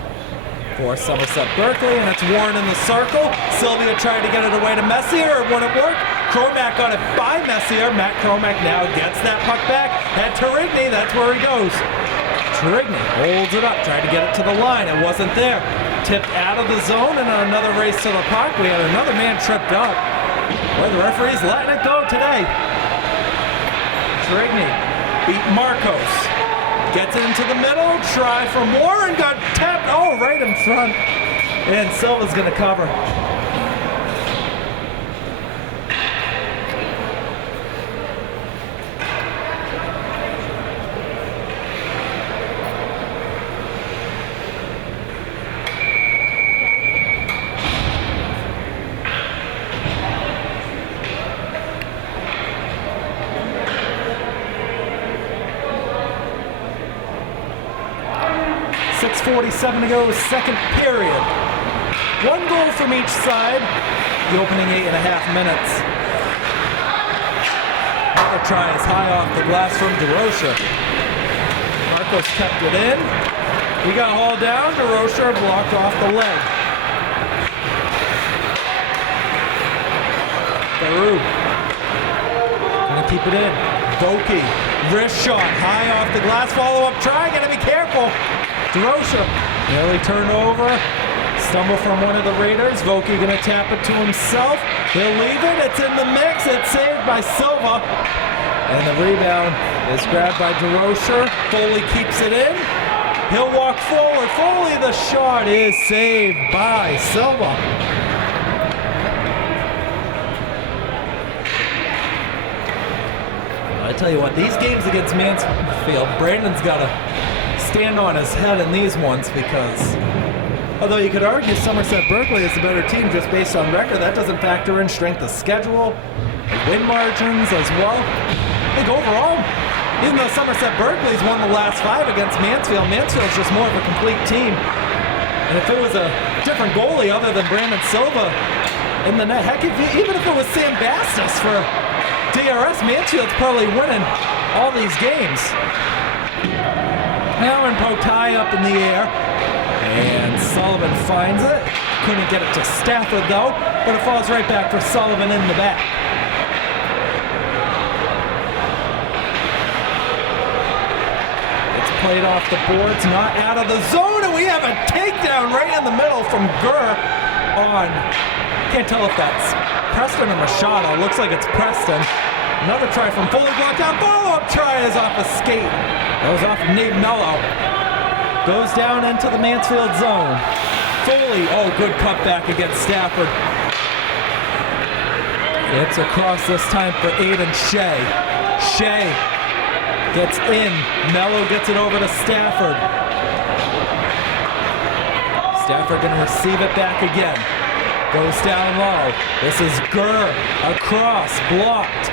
for Somerset Berkley, and it's Warren in the circle. Silvio tried to get it away to Messier, it wouldn't work. Cromack got it by Messier. Matt Cromack now gets that puck back at Terigny, that's where he goes. Terigny holds it up, tried to get it to the line, it wasn't there. Tipped out of the zone, and another race to the puck. We had another man tripped up. Boy, the referee's letting it go today. Terigny beat Marcos. Gets it into the middle, try for more, and got tapped, oh, right in front. And Silva's gonna cover. .47 to go, second period. 1 goal from each side, the opening 8.5 minutes. Another try is high off the glass from DeRocher. Marcos kept it in. He got hauled down, DeRocher blocked off the leg. Daru gonna keep it in. Vokey, wrist shot, high off the glass, follow-up try, gotta be careful. DeRocher nearly turned over, stumble from one of the Raiders. Vokey gonna tap it to himself. He'll leave it, it's in the mix, it's saved by Silva. And the rebound is grabbed by DeRocher. Foley keeps it in. He'll walk forward. Foley, the shot is saved by Silva. I tell you what, these games against Mansfield, Brandon's got to stand on his head in these ones, because although you could argue Somerset Berkley is the better team just based on record, that doesn't factor in strength of schedule, win margins as well. I think overall, even though Somerset Berkley's won the last 5 against Mansfield, Mansfield's just more of a complete team. And if it was a different goalie other than Brandon Silva in the net, heck, even if it was Sam Bastos for DRS, Mansfield's probably winning all these games. Aaron Potai up in the air, and Sullivan finds it. Couldn't get it to Stafford though, but it falls right back for Sullivan in the back. It's played off the boards, not out of the zone, and we have a takedown right in the middle from Gurr on, can't tell if that's Preston or Machado. Looks like it's Preston. Another try from Foley, blocked down. Follow-up try is off a skate. That was off Nate Mello. Goes down into the Mansfield zone. Foley, oh, good cutback against Stafford. It's across this time for Aiden Shea. Shea gets in. Mello gets it over to Stafford. Stafford gonna receive it back again. Goes down low. This is Gurr across, blocked.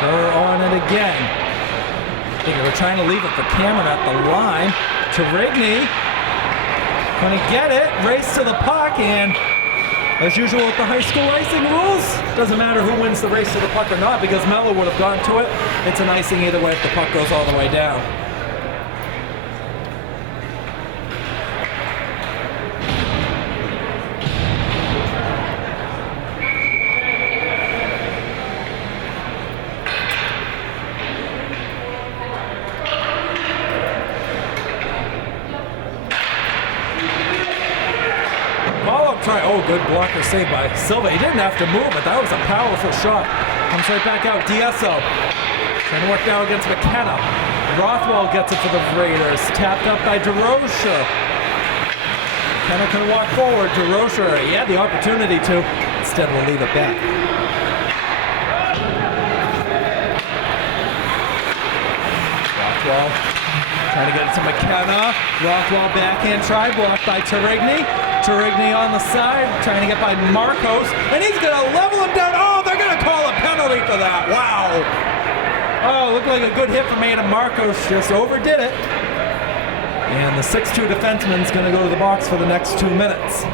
Gurr on it again. I think they were trying to leave it for Cameron at the line. Tarigny gonna get it, race to the puck, and as usual with the high school icing rules, doesn't matter who wins the race to the puck or not because Mello would have gone to it. It's an icing either way if the puck goes all the way down. Try. Oh, good blocker save by Silva. He didn't have to move it. That was a powerful shot. Comes right back out. DSO trying to work now against McKenna. Rothwell gets it for the Raiders. Tapped up by DeRocher. McKenna can walk forward. DeRocher, he had the opportunity to. Instead, we'll leave it back. Rothwell trying to get it to McKenna. Rothwell backhand try. Blocked by Tarigny. Tarigny on the side, trying to get by Marcos, and he's going to level him down. Oh, they're going to call a penalty for that. Wow. Oh, looked like a good hit from Adam Marcos, just overdid it. And the 6'2 defenseman's going to go to the box for the next 2 minutes.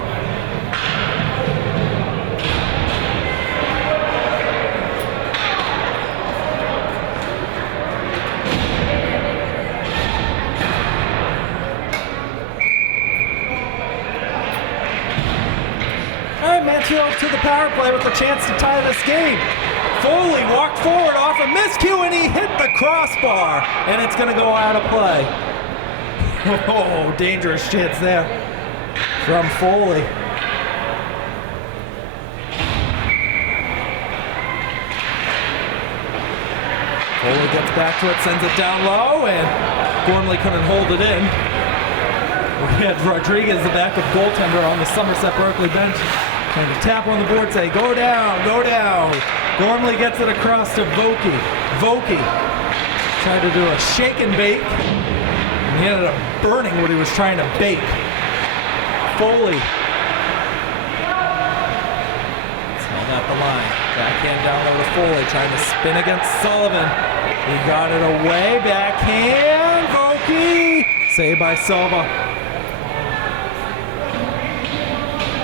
Mansfield to the power play with a chance to tie this game. Foley walked forward off a miscue and he hit the crossbar, and it's going to go out of play. Oh, dangerous chance there from Foley. Foley gets back to it, sends it down low, and Gormley couldn't hold it in. We had Rodriguez, the backup goaltender, on the Somerset Berkley bench. Trying to tap on the board, say, go down, go down. Gormley gets it across to Vokey. Vokey tried to do a shake and bake, and he ended up burning what he was trying to bake. Foley. It's held at the line. Backhand down over to Foley, trying to spin against Sullivan. He got it away, backhand, Vokey. Saved by Silva.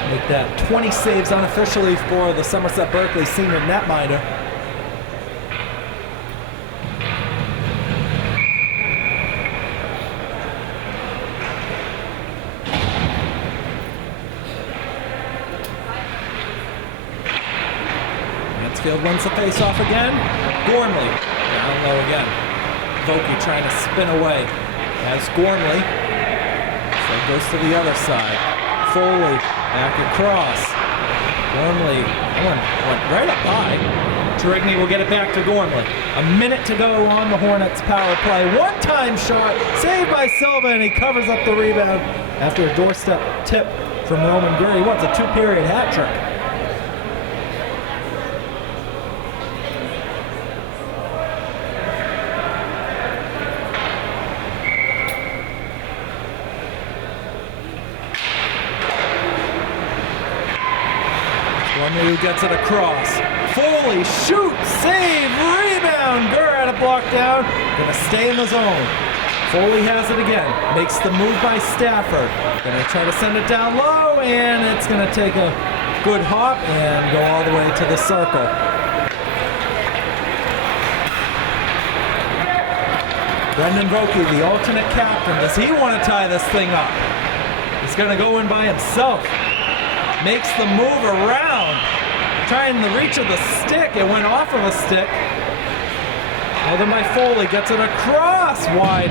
Make that 20 saves unofficially for the Somerset Berkley senior netminder. Mansfield wins the face-off again. Gormley down low again. Vokey trying to spin away as Gormley. So it goes to the other side. Foley back across. Gormley went right up high. Tarigny will get it back to Gormley. A minute to go on the Hornets power play. One-time shot saved by Silva, and he covers up the rebound after a doorstep tip from Roman Gurr. He wants a two-period hat trick. Who gets it across. Foley shoots, save, rebound. Gurr had it blocked down. Gonna stay in the zone. Foley has it again. Makes the move by Stafford. Gonna try to send it down low, and it's gonna take a good hop and go all the way to the circle. Brendan Vokey, the alternate captain. Does he want to tie this thing up? He's going to go in by himself. Makes the move around. Trying the reach of the stick. It went off of a stick. Well, then by Foley. Gets it across wide.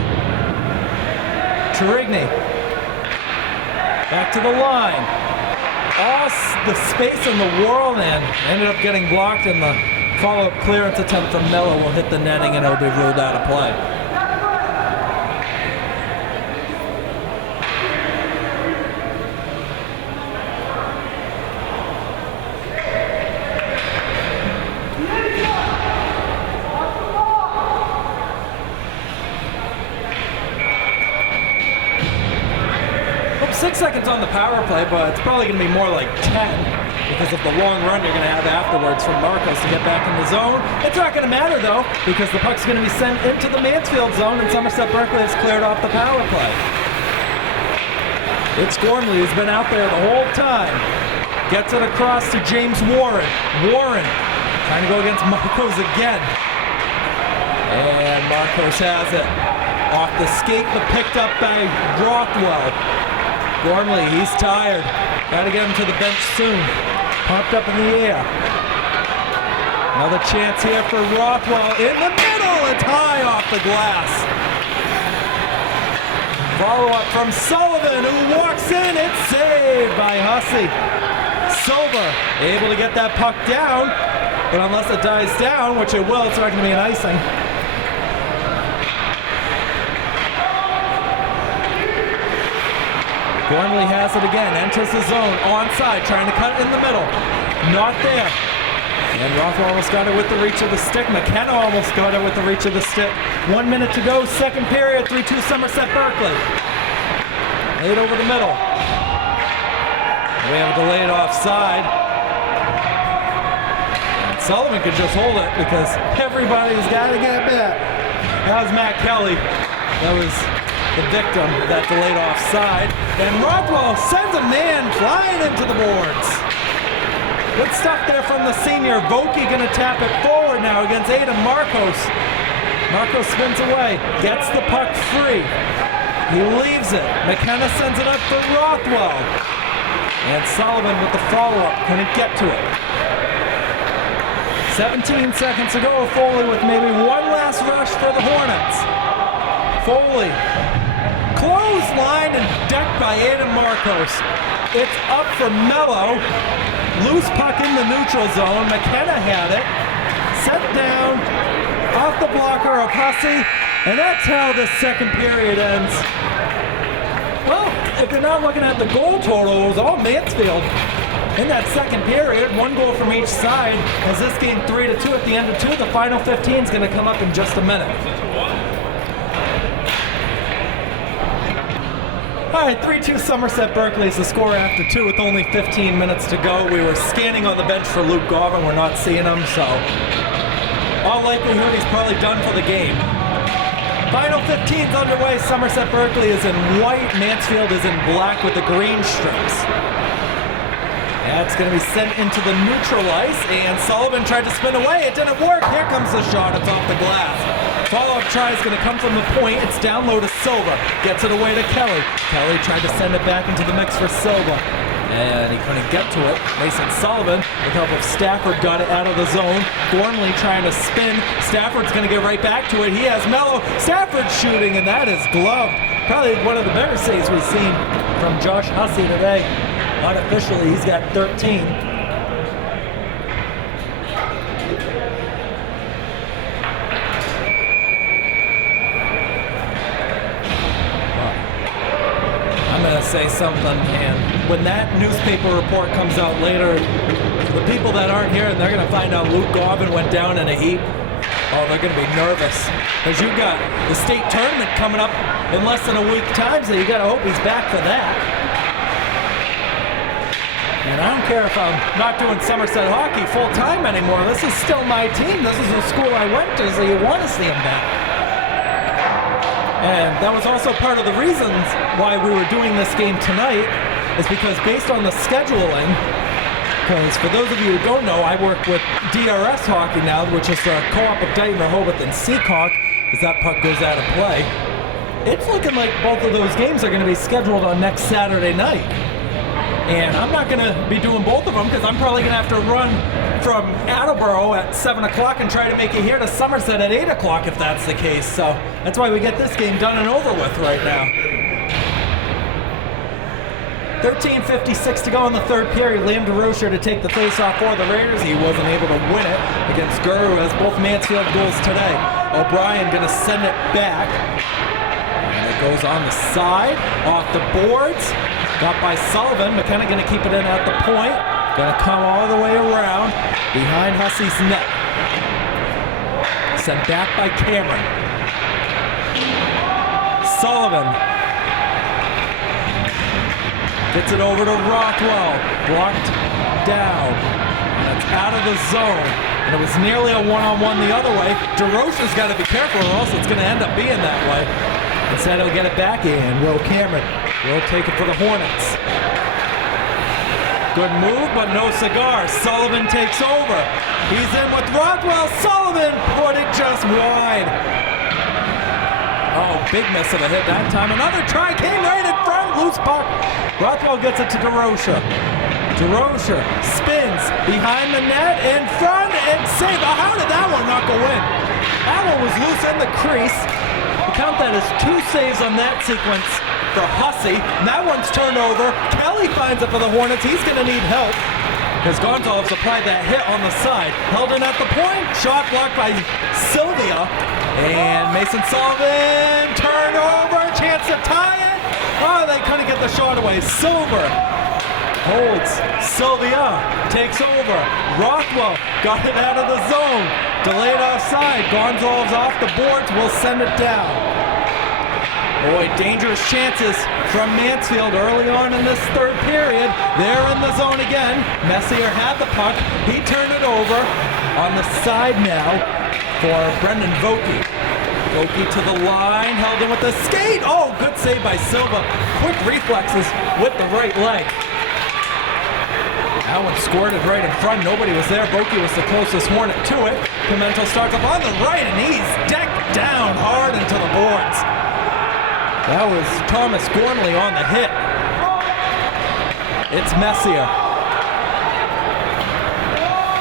Trigny. Back to the line. All the space in the world, and ended up getting blocked, and the follow-up clearance attempt from Mello will hit the netting, and it'll be ruled out of play. Well, 6 seconds on the power play, but it's probably going to be more like 10 because of the long run you're going to have afterwards from Marcos to get back in the zone. It's not going to matter, though, because the puck's going to be sent into the Mansfield zone, and Somerset Berkley has cleared off the power play. It's Gormley, who's been out there the whole time. Gets it across to James Warren. Warren trying to go against Marcos again. And Marcos has it. Off the skate, but picked up by Rothwell. Gormley, he's tired. Got to get him to the bench soon. Pumped up in the air. Another chance here for Rothwell. In the middle, it's high off the glass. Follow-up from Sullivan, who walks in. It's saved by Hussey. Silver able to get that puck down, but unless it dies down, which it will, it's not going to be an icing. Gormley has it again, enters the zone, onside, trying to cut it in the middle. Not there. And Rothwell almost got it with the reach of the stick. McKenna almost got it with the reach of the stick. 1 minute to go, second period, 3-2 Somerset Berkley. Laid over the middle. We have a delayed offside. And Sullivan could just hold it because everybody's got to get back. That was Matt Kelly. That was the victim of that delayed offside. And Rothwell sends a man flying into the boards. Good stuff there from the senior. Vokey gonna tap it forward now against Adam Marcos. Marcos spins away, gets the puck free. He leaves it. McKenna sends it up for Rothwell. And Sullivan with the follow-up, couldn't get to it. 17 seconds to go. Foley with maybe one last rush for the Hornets. Foley. Clothesline and decked by Adam Marcos. It's up for Mello. Loose puck in the neutral zone. McKenna had it. Set down. Off the blocker of Hussey. And that's how the second period ends. Well, if you're not looking at the goal total, it was all Mansfield. In that second period, one goal from each side. As this game 3-2 at the end of 2, the final 15 is going to come up in just a minute. All right, 3-2 Somerset Berkley is the score after 2 with only 15 minutes to go. We were scanning on the bench for Luke Garvin. We're not seeing him, so all likelihood he's probably done for the game. Final 15's underway. Somerset Berkley is in white. Mansfield is in black with the green strips. That's going to be sent into the neutral ice, and Sullivan tried to spin away. It didn't work. Here comes the shot. It's off the glass. Follow-up try is going to come from the point. It's down low to Silva. Gets it away to Kelly. Kelly tried to send it back into the mix for Silva, and he couldn't get to it. Mason Sullivan, with help of Stafford, got it out of the zone. Gormley trying to spin. Stafford's going to get right back to it. He has Mello. Stafford shooting, and that is gloved. Probably one of the better saves we've seen from Josh Hussey today. Unofficially, he's got 13. I'm going to say something, and when that newspaper report comes out later, the people that aren't here, and they're going to find out Luke Garvin went down in a heap, oh, they're going to be nervous. Because you've got the state tournament coming up in less than a week time, so you got to hope he's back for that. And I don't care if I'm not doing Somerset hockey full-time anymore. This is still my team. This is the school I went to, so you want to see him back. And that was also part of the reasons why we were doing this game tonight, is because based on the scheduling, because for those of you who don't know, I work with DRS Hockey now, which is the co-op of Dayton, Rehoboth, and Seacock, as that puck goes out of play. It's looking like both of those games are going to be scheduled on next Saturday night. And I'm not going to be doing both of them because I'm probably going to have to run from Attleboro at 7 o'clock and try to make it here to Somerset at 8 o'clock if that's the case. So that's why we get this game done and over with right now. 13:56 to go in the third period. Liam DeRocher to take the face-off for the Raiders. He wasn't able to win it against Guru, who has both Mansfield goals today. O'Brien going to send it back. And it goes on the side, off the boards. Got by Sullivan. McKenna going to keep it in at the point. Going to come all the way around behind Hussey's net. Sent back by Cameron. Sullivan gets it over to Rothwell. Blocked down. And it's out of the zone. And it was nearly a one-on-one the other way. DeRocher's got to be careful or else it's going to end up being that way. Instead, he'll get it back in. Will Cameron will take it for the Hornets. Good move, but no cigar. Sullivan takes over. He's in with Rothwell. Sullivan put it just wide. Oh, big miss of a hit that time. Another try came right in front. Loose puck. Rothwell gets it to DeRocher. DeRocher spins behind the net, in front, and save. Oh, how did that one not go in? That one was loose in the crease. Count that as 2 saves on that sequence for Hussey. And that one's turned over. Kelly finds it for the Hornets. He's going to need help because Gonzalez applied that hit on the side. Held in at the point. Shot blocked by Sylvia. And Mason Sullivan turned over. Chance to tie it. Oh, they couldn't get the shot away. Silver holds. Sylvia takes over. Rothwell got it out of the zone. Delayed offside. Gonzalez off the boards. Will send it down. Boy, dangerous chances from Mansfield early on in this third period. They're in the zone again. Messier had the puck. He turned it over on the side now for Brendan Vokey. Vokey to the line. Held in with the skate. Oh, good save by Silva. Quick reflexes with the right leg. That one squirted right in front. Nobody was there. Vokey was the closest Hornet to it. Pimentel starts up on the right, and he's decked down hard into the boards. That was Thomas Gormley on the hit. It's Messier.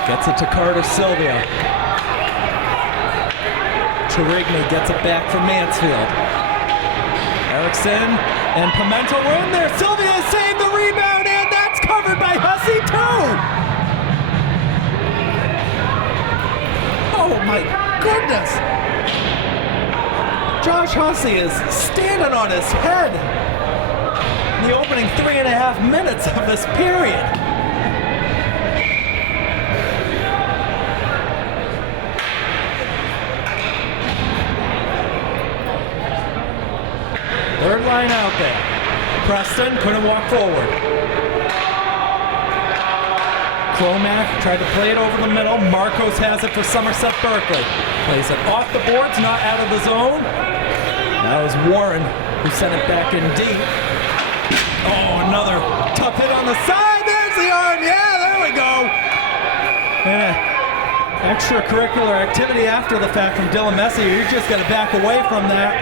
Gets it to Carter Sylvia. Chirigny gets it back from Mansfield. Erickson and Pimentel were in there. Sylvia saved the rebound, and that's covered by Hussey too. Oh my goodness. Josh Hussey is standing on his head in the opening 3.5 minutes of this period. Third line out there. Preston couldn't walk forward. Cromack tried to play it over the middle. Marcos has it for Somerset Berkley. Plays it off the boards, not out of the zone. That was Warren who sent it back in deep. Oh, another tough hit on the side. There's the arm. Yeah, there we go. Extracurricular activity after the fact from Dylan Messier. You're just going to back away from that.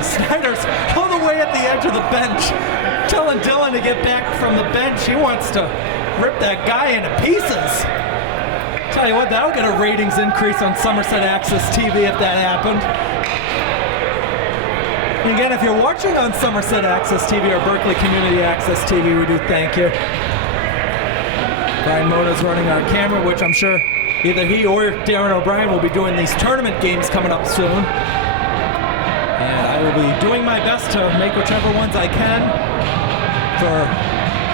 Snyder's all the way at the edge of the bench, telling Dylan to get back from the bench. He wants to rip that guy into pieces. Tell you what, that'll get a ratings increase on Somerset Access TV if that happened. And again, if you're watching on Somerset Access TV or Berkeley Community Access TV, we do thank you. Brian Mona's running our camera, which I'm sure either he or Darren O'Brien will be doing these tournament games coming up soon. And I will be doing my best to make whichever ones I can. For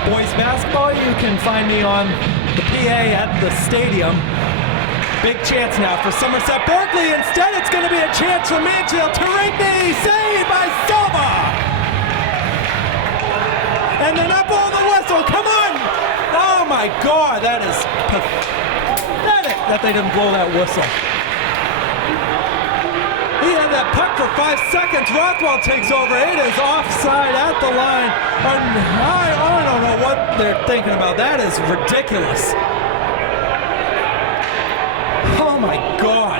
boys basketball, you can find me on the PA at the stadium. Big chance now for Somerset Berkley. Instead, it's going to be a chance for Mansfield. Chirigny, saved by Silva. And then up on the whistle. Come on. Oh my my God, that is pathetic that they didn't blow that whistle. He had that puck for 5 seconds. Rothwell takes over. It is offside at the line. I don't know what they're thinking about. That is ridiculous. Oh my God.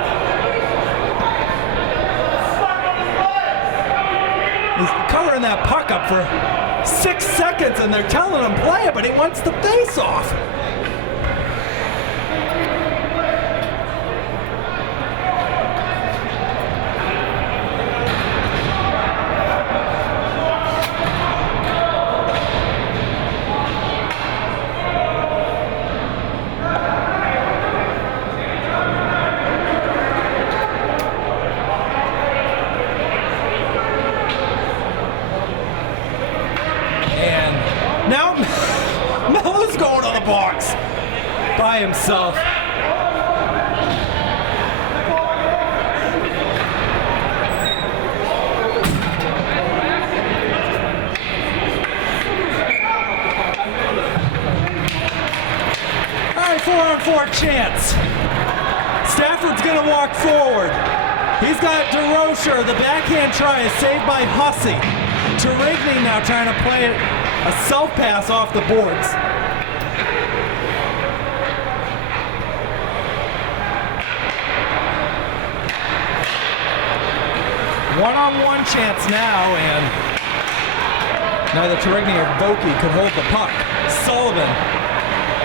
He's covering that puck up for 6 seconds and they're telling him play it, but he wants the face off. Box by himself. All right, 4-on-4 chance. Stafford's gonna walk forward. He's got DeRocher. The backhand try is saved by Hussey. Turigny now trying to play a self pass off the boards. One-on-one chance now, and neither Turigny or Vokey can hold the puck. Sullivan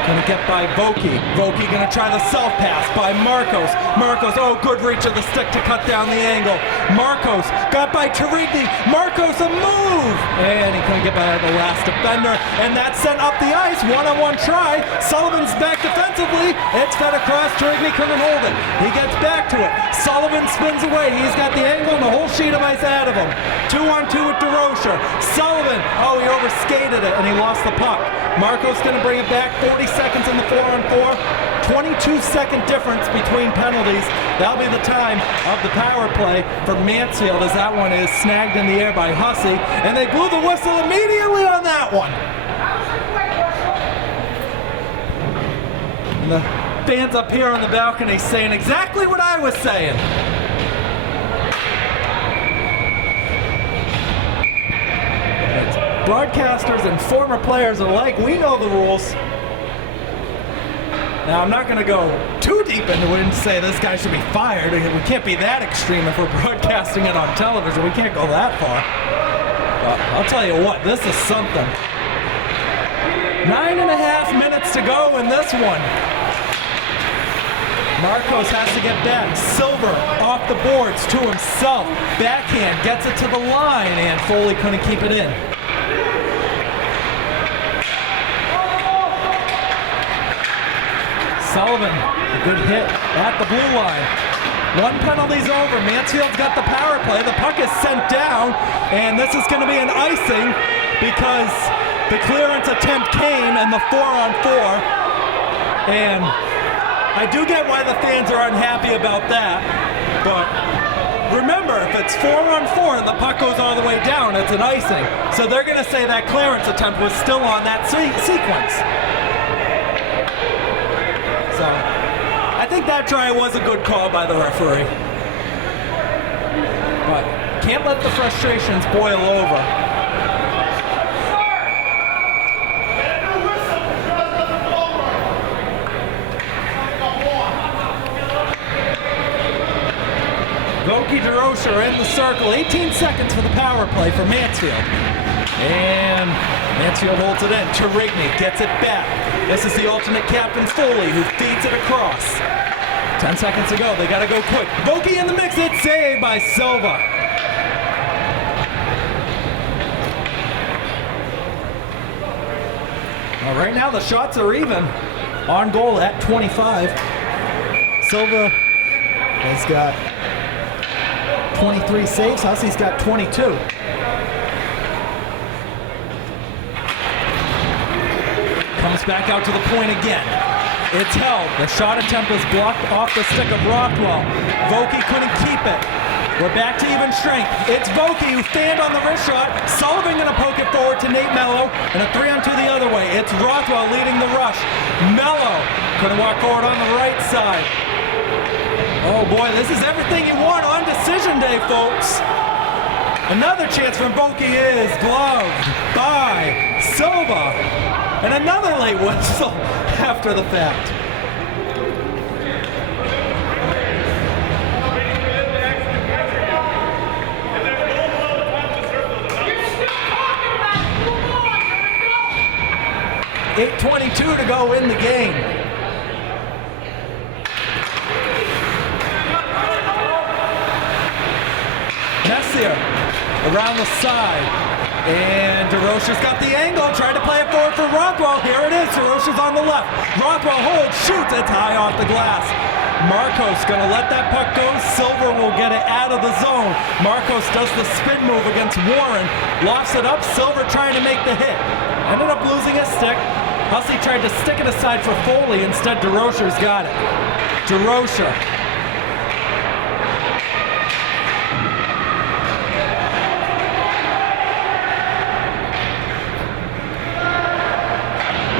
gonna get by Vokey. Vokey gonna try the self-pass by Marcos. Marcos, oh, good reach of the stick to cut down the angle. Marcos got by Turigny. Marcos, a move! And he couldn't get by the last defender, and that sent up the ice. One-on-one try. Sullivan's back defensively. It's fed across. Turigny couldn't hold it. He gets back to it. Sullivan spins away. He's got the angle and the whole sheet of ice out of him. 2-on-2 with DeRocher. Sullivan, oh, he overskated it and he lost the puck. Marcos gonna bring it back. 40 seconds in the 4-on-4. 22-second difference between penalties. That'll be the time of the power play for Mansfield as that one is snagged in the air by Hussey. And they blew the whistle immediately on that one. And the fans up here on the balcony saying exactly what I was saying. Broadcasters and former players alike, we know the rules. Now, I'm not going to go too deep into it and say this guy should be fired. We can't be that extreme if we're broadcasting it on television. We can't go that far. But I'll tell you what, this is something. 9.5 minutes to go in this one. Marcos has to get back. Silver off the boards to himself. Backhand gets it to the line, and Foley couldn't keep it in. Sullivan, a good hit at the blue line. One penalty's over. Mansfield's got the power play. The puck is sent down, and this is going to be an icing because the clearance attempt came in the 4-on-4. And I do get why the fans are unhappy about that, but remember, if it's 4-on-4 and the puck goes all the way down, it's an icing. So they're going to say that clearance attempt was still on that sequence. So I think that try was a good call by the referee. But can't let the frustrations boil over. Vokey DeRocher in the circle. 18 seconds for the power play for Mansfield. And Mansfield holds it in. Turigny gets it back. This is the alternate captain, Foley, who feeds it across. 10 seconds to go. They got to go quick. Vokey in the mix. It's saved by Silva. Well, right now the shots are even. On goal at 25. Silva has got 23 saves. Hussey's got 22. Comes back out to the point again. It's held. The shot attempt was blocked off the stick of Rothwell. Vokey couldn't keep it. We're back to even strength. It's Vokey who fanned on the wrist shot. Sullivan gonna poke it forward to Nate Mello, and a 3-on-2 the other way. It's Rothwell leading the rush. Mello couldn't walk forward on the right side. Oh boy, this is everything you want on decision day, folks. Another chance from Boki is gloved by Silva. And another late whistle after the fact. .8:22 to go in the game. Messier around the side. And DeRocha's got the angle, trying to play it forward for Rothwell. Here it is, DeRocha's on the left. Rothwell holds, shoots, it's high off the glass. Marcos gonna let that puck go. Silver will get it out of the zone. Marcos does the spin move against Warren. Lofts it up, Silver trying to make the hit. Ended up losing his stick. Hussey tried to stick it aside for Foley. Instead, DeRocha's got it. DeRocha.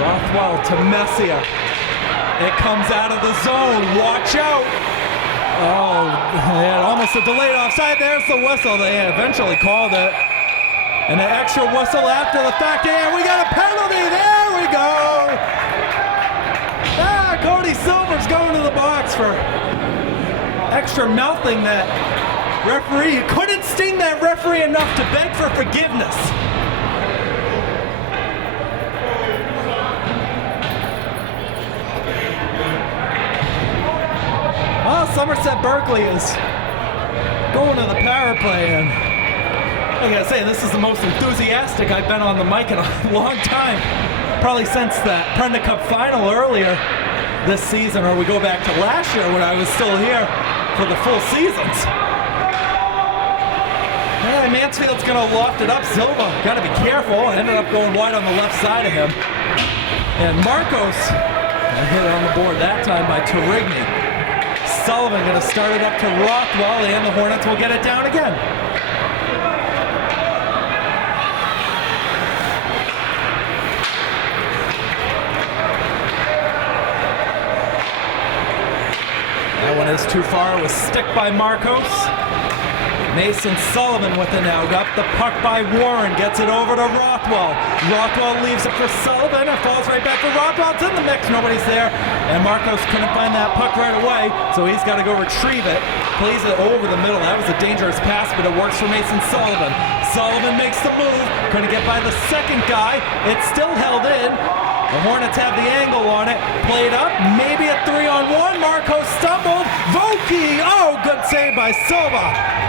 Rothwell to Messier. It comes out of the zone. Watch out. Oh, yeah, almost a delayed offside. There's the whistle. They eventually called it. And an extra whistle after the fact. And we got a penalty. There we go. Cody Silver's going to the box for extra mouthing that referee. You couldn't sting that referee enough to beg for forgiveness. Well, Somerset Berkley is going to the power play, and I gotta say, this is the most enthusiastic I've been on the mic in a long time. Probably since that Prenda Cup final earlier this season, or we go back to last year when I was still here for the full seasons. Yeah, Mansfield's gonna loft it up. Silva, gotta be careful. Ended up going wide on the left side of him. And Marcos hit on the board that time by Turigny. Sullivan gonna start it up to Rothwell, and the Hornets will get it down again. That one is too far. It was stick by Marcos. Mason Sullivan with the now up. The puck by Warren gets it over to Rothwell. Rothwell leaves it for Sullivan. It falls right back for Rothwell. It's in the mix. Nobody's there. And Marcos couldn't find that puck right away, so he's got to go retrieve it. Plays it over the middle. That was a dangerous pass, but it works for Mason Sullivan. Sullivan makes the move. Couldn't get by the second guy. It's still held in. The Hornets have the angle on it. Played up. Maybe a 3-on-1. Marcos stumbled. Voki. Oh, good save by Silva.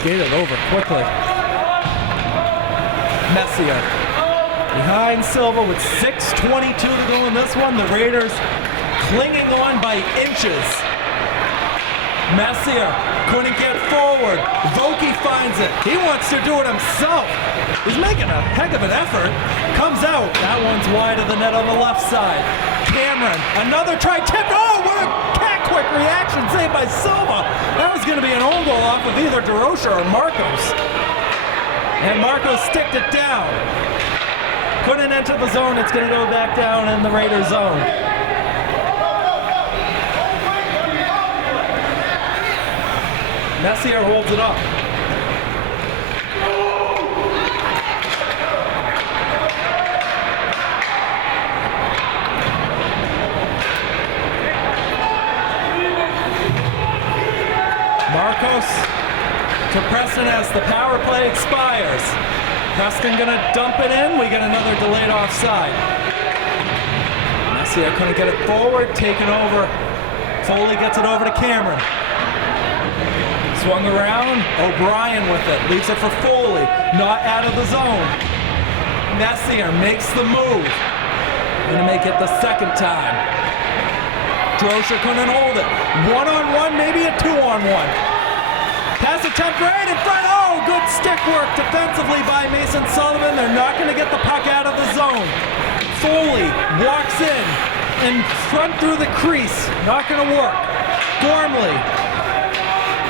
Skated over quickly. Messier behind Silva with 6:22 to go in this one. The Raiders clinging on by inches. Messier couldn't get forward. Voki finds it. He wants to do it himself. He's making a heck of an effort. Comes out. That one's wide of the net on the left side. Cameron, another try, tipped. Oh, what a quick reaction saved by Silva. That was going to be an own goal off of either DeRocha or Marcos. And Marcos sticked it down. Couldn't enter the zone. It's going to go back down in the Raiders zone. Messier holds it up. Marcos to Preston as the power play expires. Preston gonna dump it in. We get another delayed offside. Messier couldn't get it forward, taken over. Foley gets it over to Cameron. Swung around, O'Brien with it, leaves it for Foley, not out of the zone. Messier makes the move. Gonna make it the second time. DeRocha couldn't hold it. 1-on-1, maybe a 2-on-1. Pass pass attempt right in front. Oh, good stick work defensively by Mason Sullivan. They're not going to get the puck out of the zone. Foley walks in and front through the crease. Not going to work. Gormley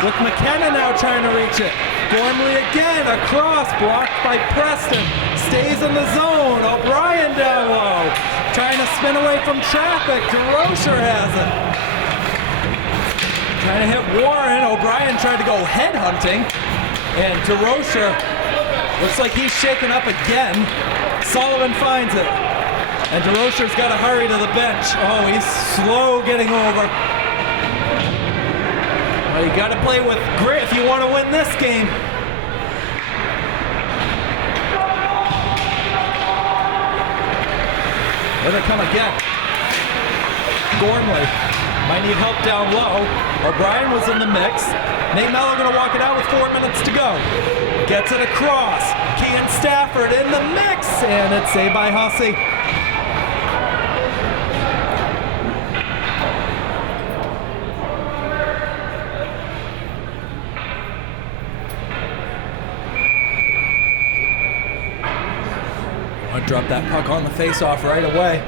with McKenna now trying to reach it. Gormley again, across, blocked by Preston. Stays in the zone. O'Brien down low. Trying to spin away from traffic. DeRocher has it. Trying to hit Warren. O'Brien tried to go headhunting. And DeRocher looks like he's shaken up again. Sullivan finds it. And DeRocher's got to hurry to the bench. Oh, he's slow getting over. Well, you got to play with grit if you want to win this game. Here they come again. Gormley might need help down low. O'Brien was in the mix. Nate Mello gonna walk it out with 4 minutes to go. Gets it across. Kean Stafford in the mix, and it's saved by Hussey. I'll drop that puck on the face-off right away.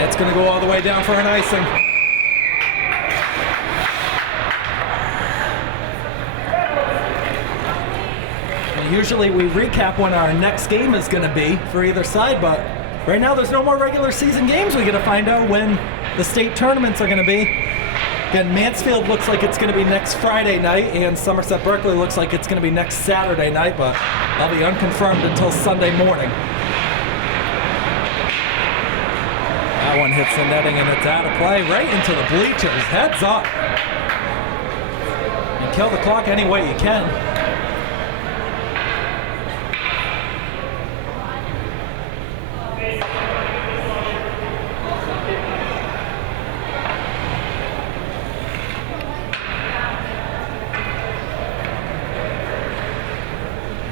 It's going to go all the way down for an icing. Well, usually we recap when our next game is going to be for either side, but right now there's no more regular season games. We got to find out when the state tournaments are going to be. Again, Mansfield looks like it's going to be next Friday night, and Somerset Berkley looks like it's going to be next Saturday night, but that'll be unconfirmed until Sunday morning. That one hits the netting and it's out of play right into the bleachers. Heads up. And kill the clock any way you can.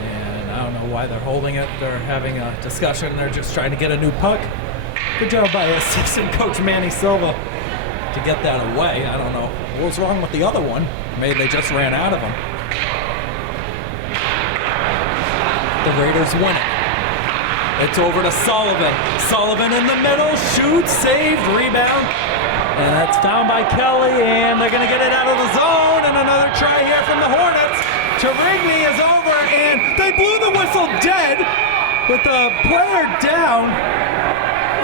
And I don't know why they're holding it. They're having a discussion. They're just trying to get a new puck. Good job by assistant coach Manny Silva to get that away. I don't know what was wrong with the other one. Maybe they just ran out of them. The Raiders win it. It's over to Sullivan. Sullivan in the middle, shoots, saved, rebound. And that's found by Kelly, and they're going to get it out of the zone. And another try here from the Hornets. Tarigny is over, and they blew the whistle dead with the player down.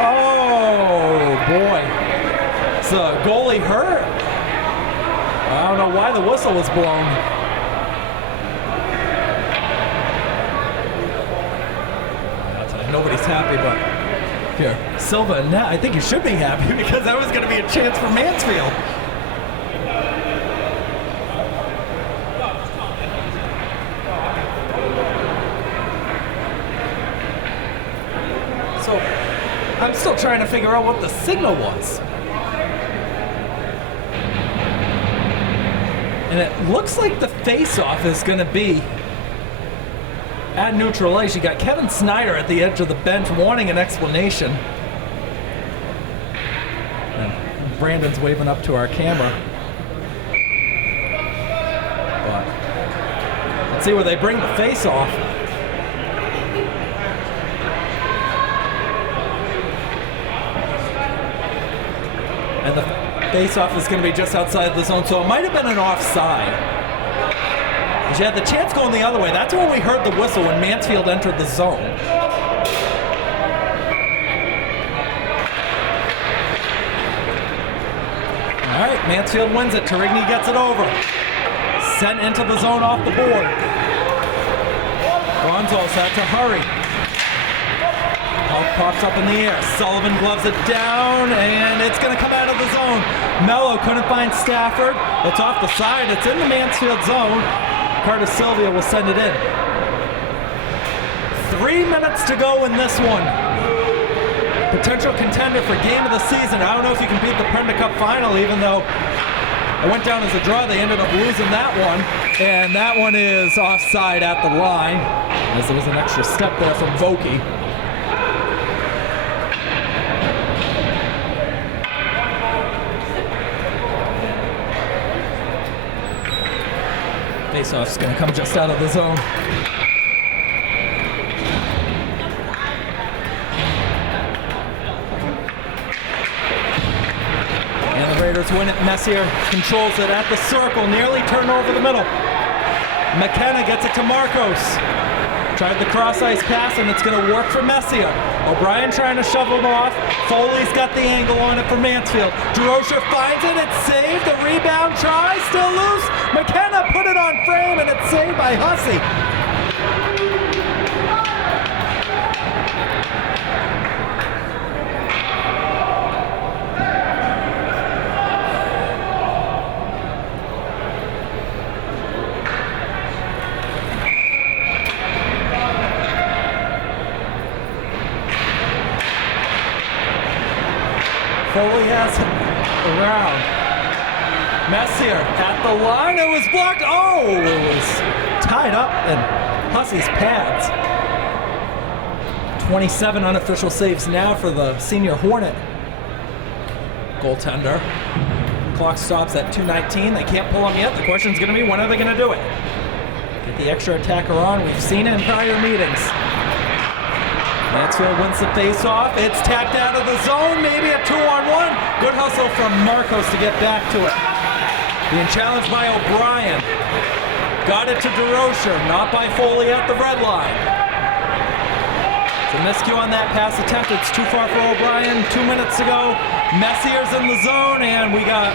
Oh, boy. Is the goalie hurt? I don't know why the whistle was blown. I'll tell you, nobody's happy, but here, Silva and Nat, I think you should be happy because that was going to be a chance for Mansfield. So, I'm still trying to figure out what the signal was. And it looks like the face-off is going to be at neutral ice. You got Kevin Snyder at the edge of the bench wanting an explanation. And Brandon's waving up to our camera. But let's see where they bring the face-off. And the face-off is going to be just outside the zone, so it might have been an offside. But you had the chance going the other way. That's when we heard the whistle when Mansfield entered the zone. All right, Mansfield wins it. Tarigny gets it over. Sent into the zone off the board. Gonzalez had to hurry. Puck pops up in the air. Sullivan gloves it down, and it's going to come out of the zone. Mello couldn't find Stafford. It's off the side. It's in the Mansfield zone. Carter Sylvia will send it in. 3 minutes to go in this one. Potential contender for game of the season. I don't know if you can beat the Prenda Cup final, even though it went down as a draw. They ended up losing that one. And that one is offside at the line, as there was an extra step there from Vokey. Faceoff's going to come just out of the zone. And the Raiders win it. Messier controls it at the circle, nearly turned over the middle. McKenna gets it to Marcos. Tried the cross-ice pass, and it's going to work for Messier. O'Brien trying to shovel him off. Foley's got the angle on it for Mansfield. DeRocher finds it. It's saved. The rebound try. Still loose. McKenna put it on frame, and it's saved by Hussey. Foley has him around. Messier at the line. It was blocked. Oh, it was tied up in Hussey's pads. 27 unofficial saves now for the senior Hornet goaltender. Clock stops at 2:19. They can't pull him yet. The question's going to be, when are they going to do it? Get the extra attacker on. We've seen it in prior meetings. Mansfield wins the face-off. It's tapped out of the zone, maybe a 2-on-1. Good hustle from Marcos to get back to it. Being challenged by O'Brien. Got it to DeRocher, not by Foley at the red line. It's a miscue on that pass attempt. It's too far for O'Brien. 2 minutes to go. Messier's in the zone, and we got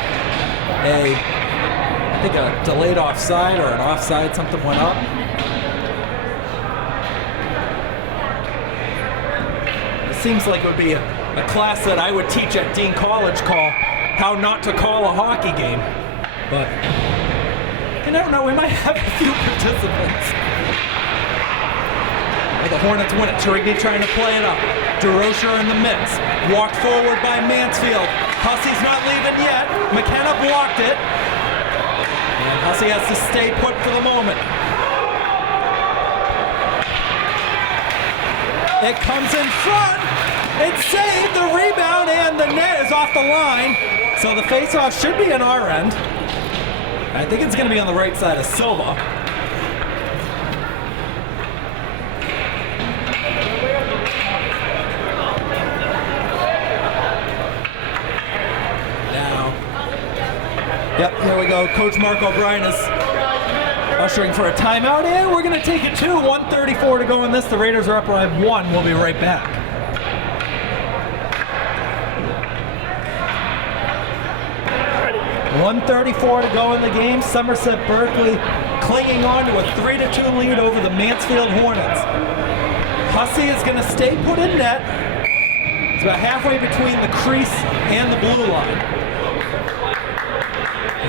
I think a delayed offside or an offside. Something went up. Seems like it would be a class that I would teach at Dean College, call how not to call a hockey game. But you never know, we might have a few participants. Well, the Hornets win it. Trigny trying to play it up. DeRocher in the mix. Walked forward by Mansfield. Hussey's not leaving yet. McKenna blocked it. And Hussey has to stay put for the moment. It comes in front. It's saved. The rebound and the net is off the line. So the face-off should be on our end. I think it's going to be on the right side of Silva. Now, yep, here we go. Coach Mark O'Brien is ushering for a timeout, and we're going to take it to 1:34 to go in this. The Raiders are up by 1. We'll be right back. .134 to go in the game. Somerset Berkley clinging on to a 3-2 lead over the Mansfield Hornets. Hussey is going to stay put in net. It's about halfway between the crease and the blue line.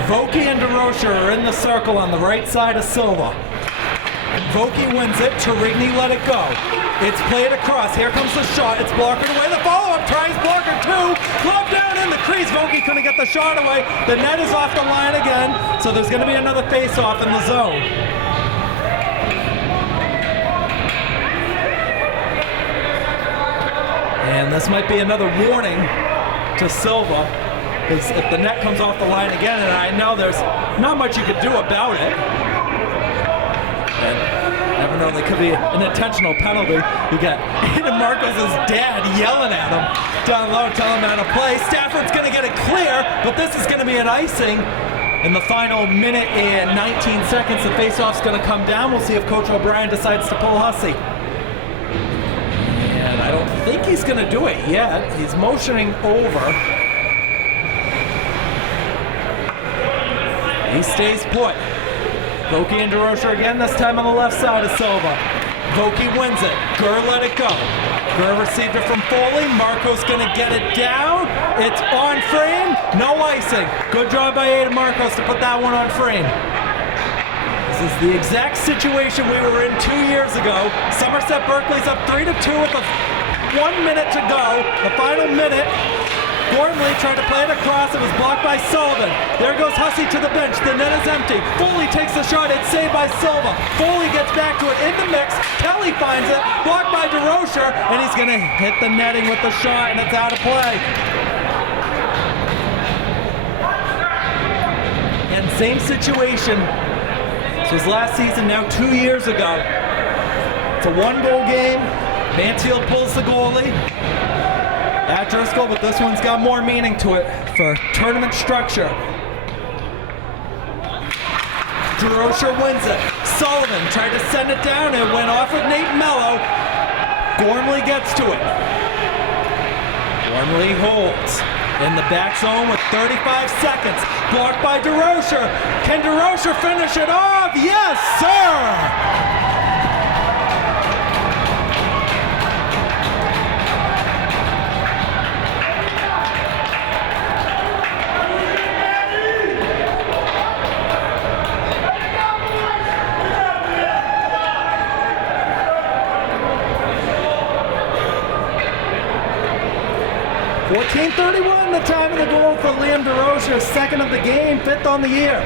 Vokey and DeRocher are in the circle on the right side of Silva. Vokey wins it. Trigny let it go. It's played across. Here comes the shot. It's blockered away. The follow-up tries blocker 2. Glove down in the crease. Vokey couldn't get the shot away. The net is off the line again, so there's going to be another face-off in the zone. And this might be another warning to Silva. Because if the net comes off the line again, and I know there's not much you could do about it, and never know, there could be an intentional penalty. You got Aiden Marcos' dad yelling at him down low, telling him how to play. Stafford's going to get it clear, but this is going to be an icing in the final minute and 19 seconds. The face-off's going to come down. We'll see if Coach O'Brien decides to pull Hussey. And I don't think he's going to do it yet. He's motioning over. He stays put. Vokey and DeRocher again, this time on the left side of Silva. Vokey wins it. Gurr let it go. Gurr received it from Foley. Marcos gonna get it down. It's on frame. No icing. Good job by Aiden Marcos to put that one on frame. This is the exact situation we were in 2 years ago. Somerset Berkley's up 3-2 with 1 minute to go. The final minute. Gordon Lee tried to play it across. It was blocked by Sullivan. There goes Hussey to the bench. The net is empty. Foley takes the shot. It's saved by Silva. Foley gets back to it in the mix. Kelly finds it. Blocked by DeRocher. And he's going to hit the netting with the shot, and it's out of play. And same situation. This was last season, now 2 years ago. It's a 1-goal game. Mansfield pulls the goalie at Driscoll, but this one's got more meaning to it for tournament structure. DeRocher wins it. Sullivan tried to send it down. It went off of Nate Mello. Gormley gets to it. Gormley holds in the back zone with 35 seconds. Blocked by DeRocher. Can DeRocher finish it off? Yes, sir! 14:31, the time of the goal for Liam DeRocher, second of the game, fifth on the year.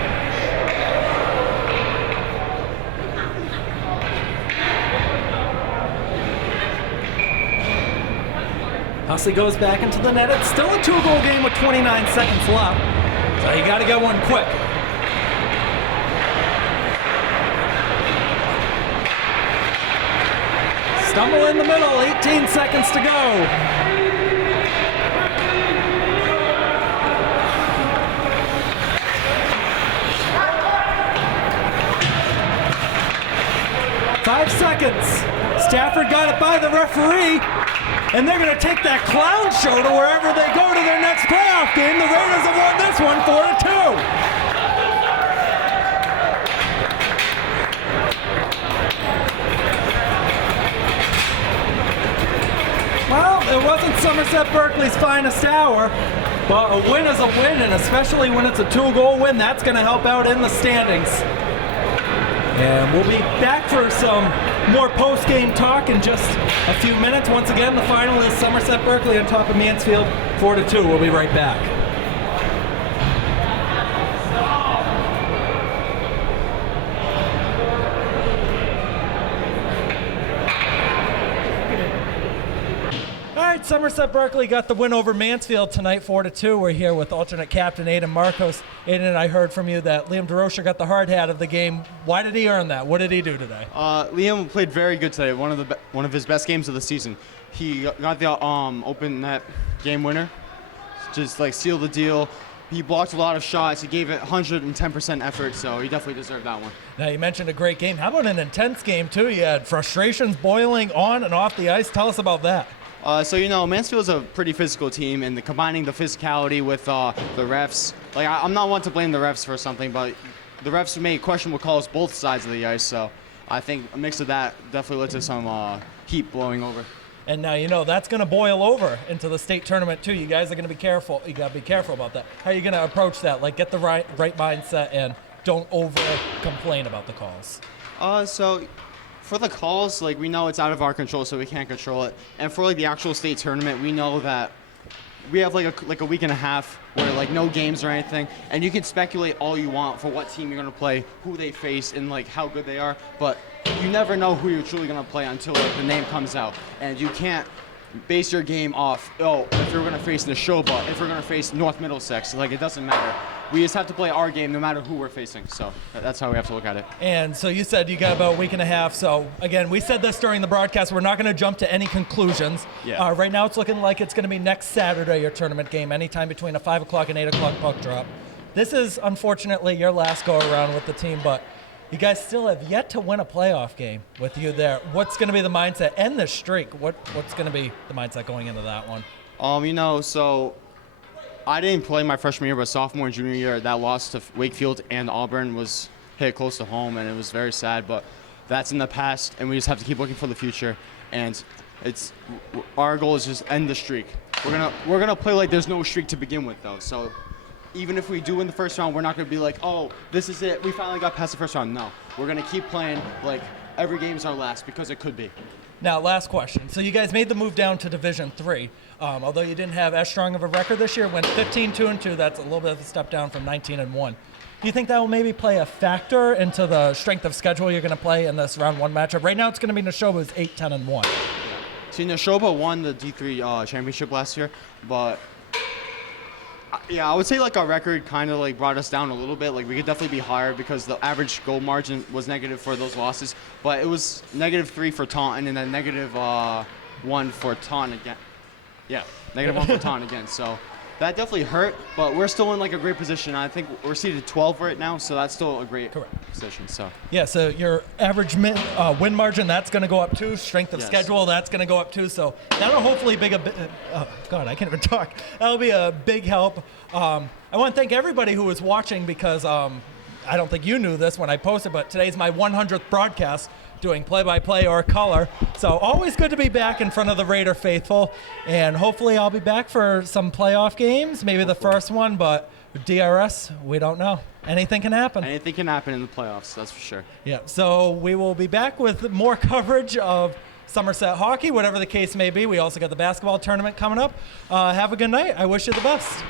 Hussey goes back into the net. It's still a 2-goal game with 29 seconds left, so you got to get one quick. Stumble in the middle, 18 seconds to go. Five seconds. Stafford got it by the referee, and they're going to take that clown show to wherever they go to their next playoff game. The Raiders have won this one 4-2. Well, it wasn't Somerset Berkley's finest hour, but a win is a win, and especially when it's a 2-goal win, that's going to help out in the standings. And we'll be back for some more post-game talk in just a few minutes. Once again, the final is Somerset Berkley on top of Mansfield, 4-2. We'll be right back. Somerset Berkley got the win over Mansfield tonight, 4-2. We're here with alternate captain Aidan Marcos. Aidan, I heard from you that Liam DeRocher got the hard hat of the game. Why did he earn that? What did he do today? Liam played very good today. One of his best games of the season. He got the open net game winner, just like sealed the deal. He blocked a lot of shots. He gave it 110% effort, so he definitely deserved that one. Now, you mentioned a great game. How about an intense game, too? You had frustrations boiling on and off the ice. Tell us about that. So, Mansfield's a pretty physical team, and combining the physicality with the refs. Like, I'm not one to blame the refs for something, but the refs made questionable calls both sides of the ice, so I think a mix of that definitely led to some heat blowing over. And now, that's going to boil over into the state tournament, too. You guys are going to be careful. You got to be careful about that. How are you going to approach that? Like, get the right mindset and don't over-complain about the calls. For the calls, we know it's out of our control, so we can't control it. And for the actual state tournament, we know that we have a week and a half where no games or anything, and you can speculate all you want for what team you're gonna play, who they face, and how good they are. But you never know who you're truly gonna play until the name comes out, and you can't base your game off if you're gonna face Neshoba, if we're gonna face North Middlesex. It doesn't matter. We just have to play our game no matter who we're facing. So that's how we have to look at it. And so you said you got about a week and a half. So, again, we said this during the broadcast. We're not going to jump to any conclusions. Yeah. Right now it's looking like it's going to be next Saturday, your tournament game, anytime between a 5 o'clock and 8 o'clock puck drop. This is, unfortunately, your last go-around with the team, but you guys still have yet to win a playoff game with you there. What's going to be the mindset and the streak? What's going to be the mindset going into that one? So I didn't play my freshman year, but sophomore and junior year, that loss to Wakefield and Auburn was hit close to home, and it was very sad. But that's in the past, and we just have to keep looking for the future. And our goal is just end the streak. We're gonna play like there's no streak to begin with, though. So even if we do win the first round, we're not gonna be like, oh, this is it. We finally got past the first round. No, we're gonna keep playing like every game is our last, because it could be. Now, last question. So you guys made the move down to Division III. Although you didn't have as strong of a record this year, went 15-2-2. That's a little bit of a step down from 19-1. Do you think that will maybe play a factor into the strength of schedule you're going to play in this round one matchup? Right now, it's going to be Neshoba's 8-10-1. See, Neshoba won the D3 championship last year, but Yeah, I would say like our record kind of like brought us down a little bit. Like we could definitely be higher because the average goal margin was negative for those losses, but it was -3 for Taunton and then -1 for Taunton again. Yeah, -1 for Taunton again. So that definitely hurt, but we're still in like a great position. I think we're seeded 12 right now, so that's still a great position. So yeah, so your average win margin, that's going to go up too. Strength of schedule, that's going to go up too. So that'll hopefully God, I can't even talk. That'll be a big help. I want to thank everybody who was watching because I don't think you knew this when I posted, but today's my 100th broadcast doing play-by-play or color. So always good to be back in front of the Raider faithful. And hopefully I'll be back for some playoff games, maybe the first one, but DRS, we don't know. Anything can happen. Anything can happen in the playoffs, that's for sure. Yeah, so we will be back with more coverage of Somerset hockey, whatever the case may be. We also got the basketball tournament coming up. Have a good night. I wish you the best.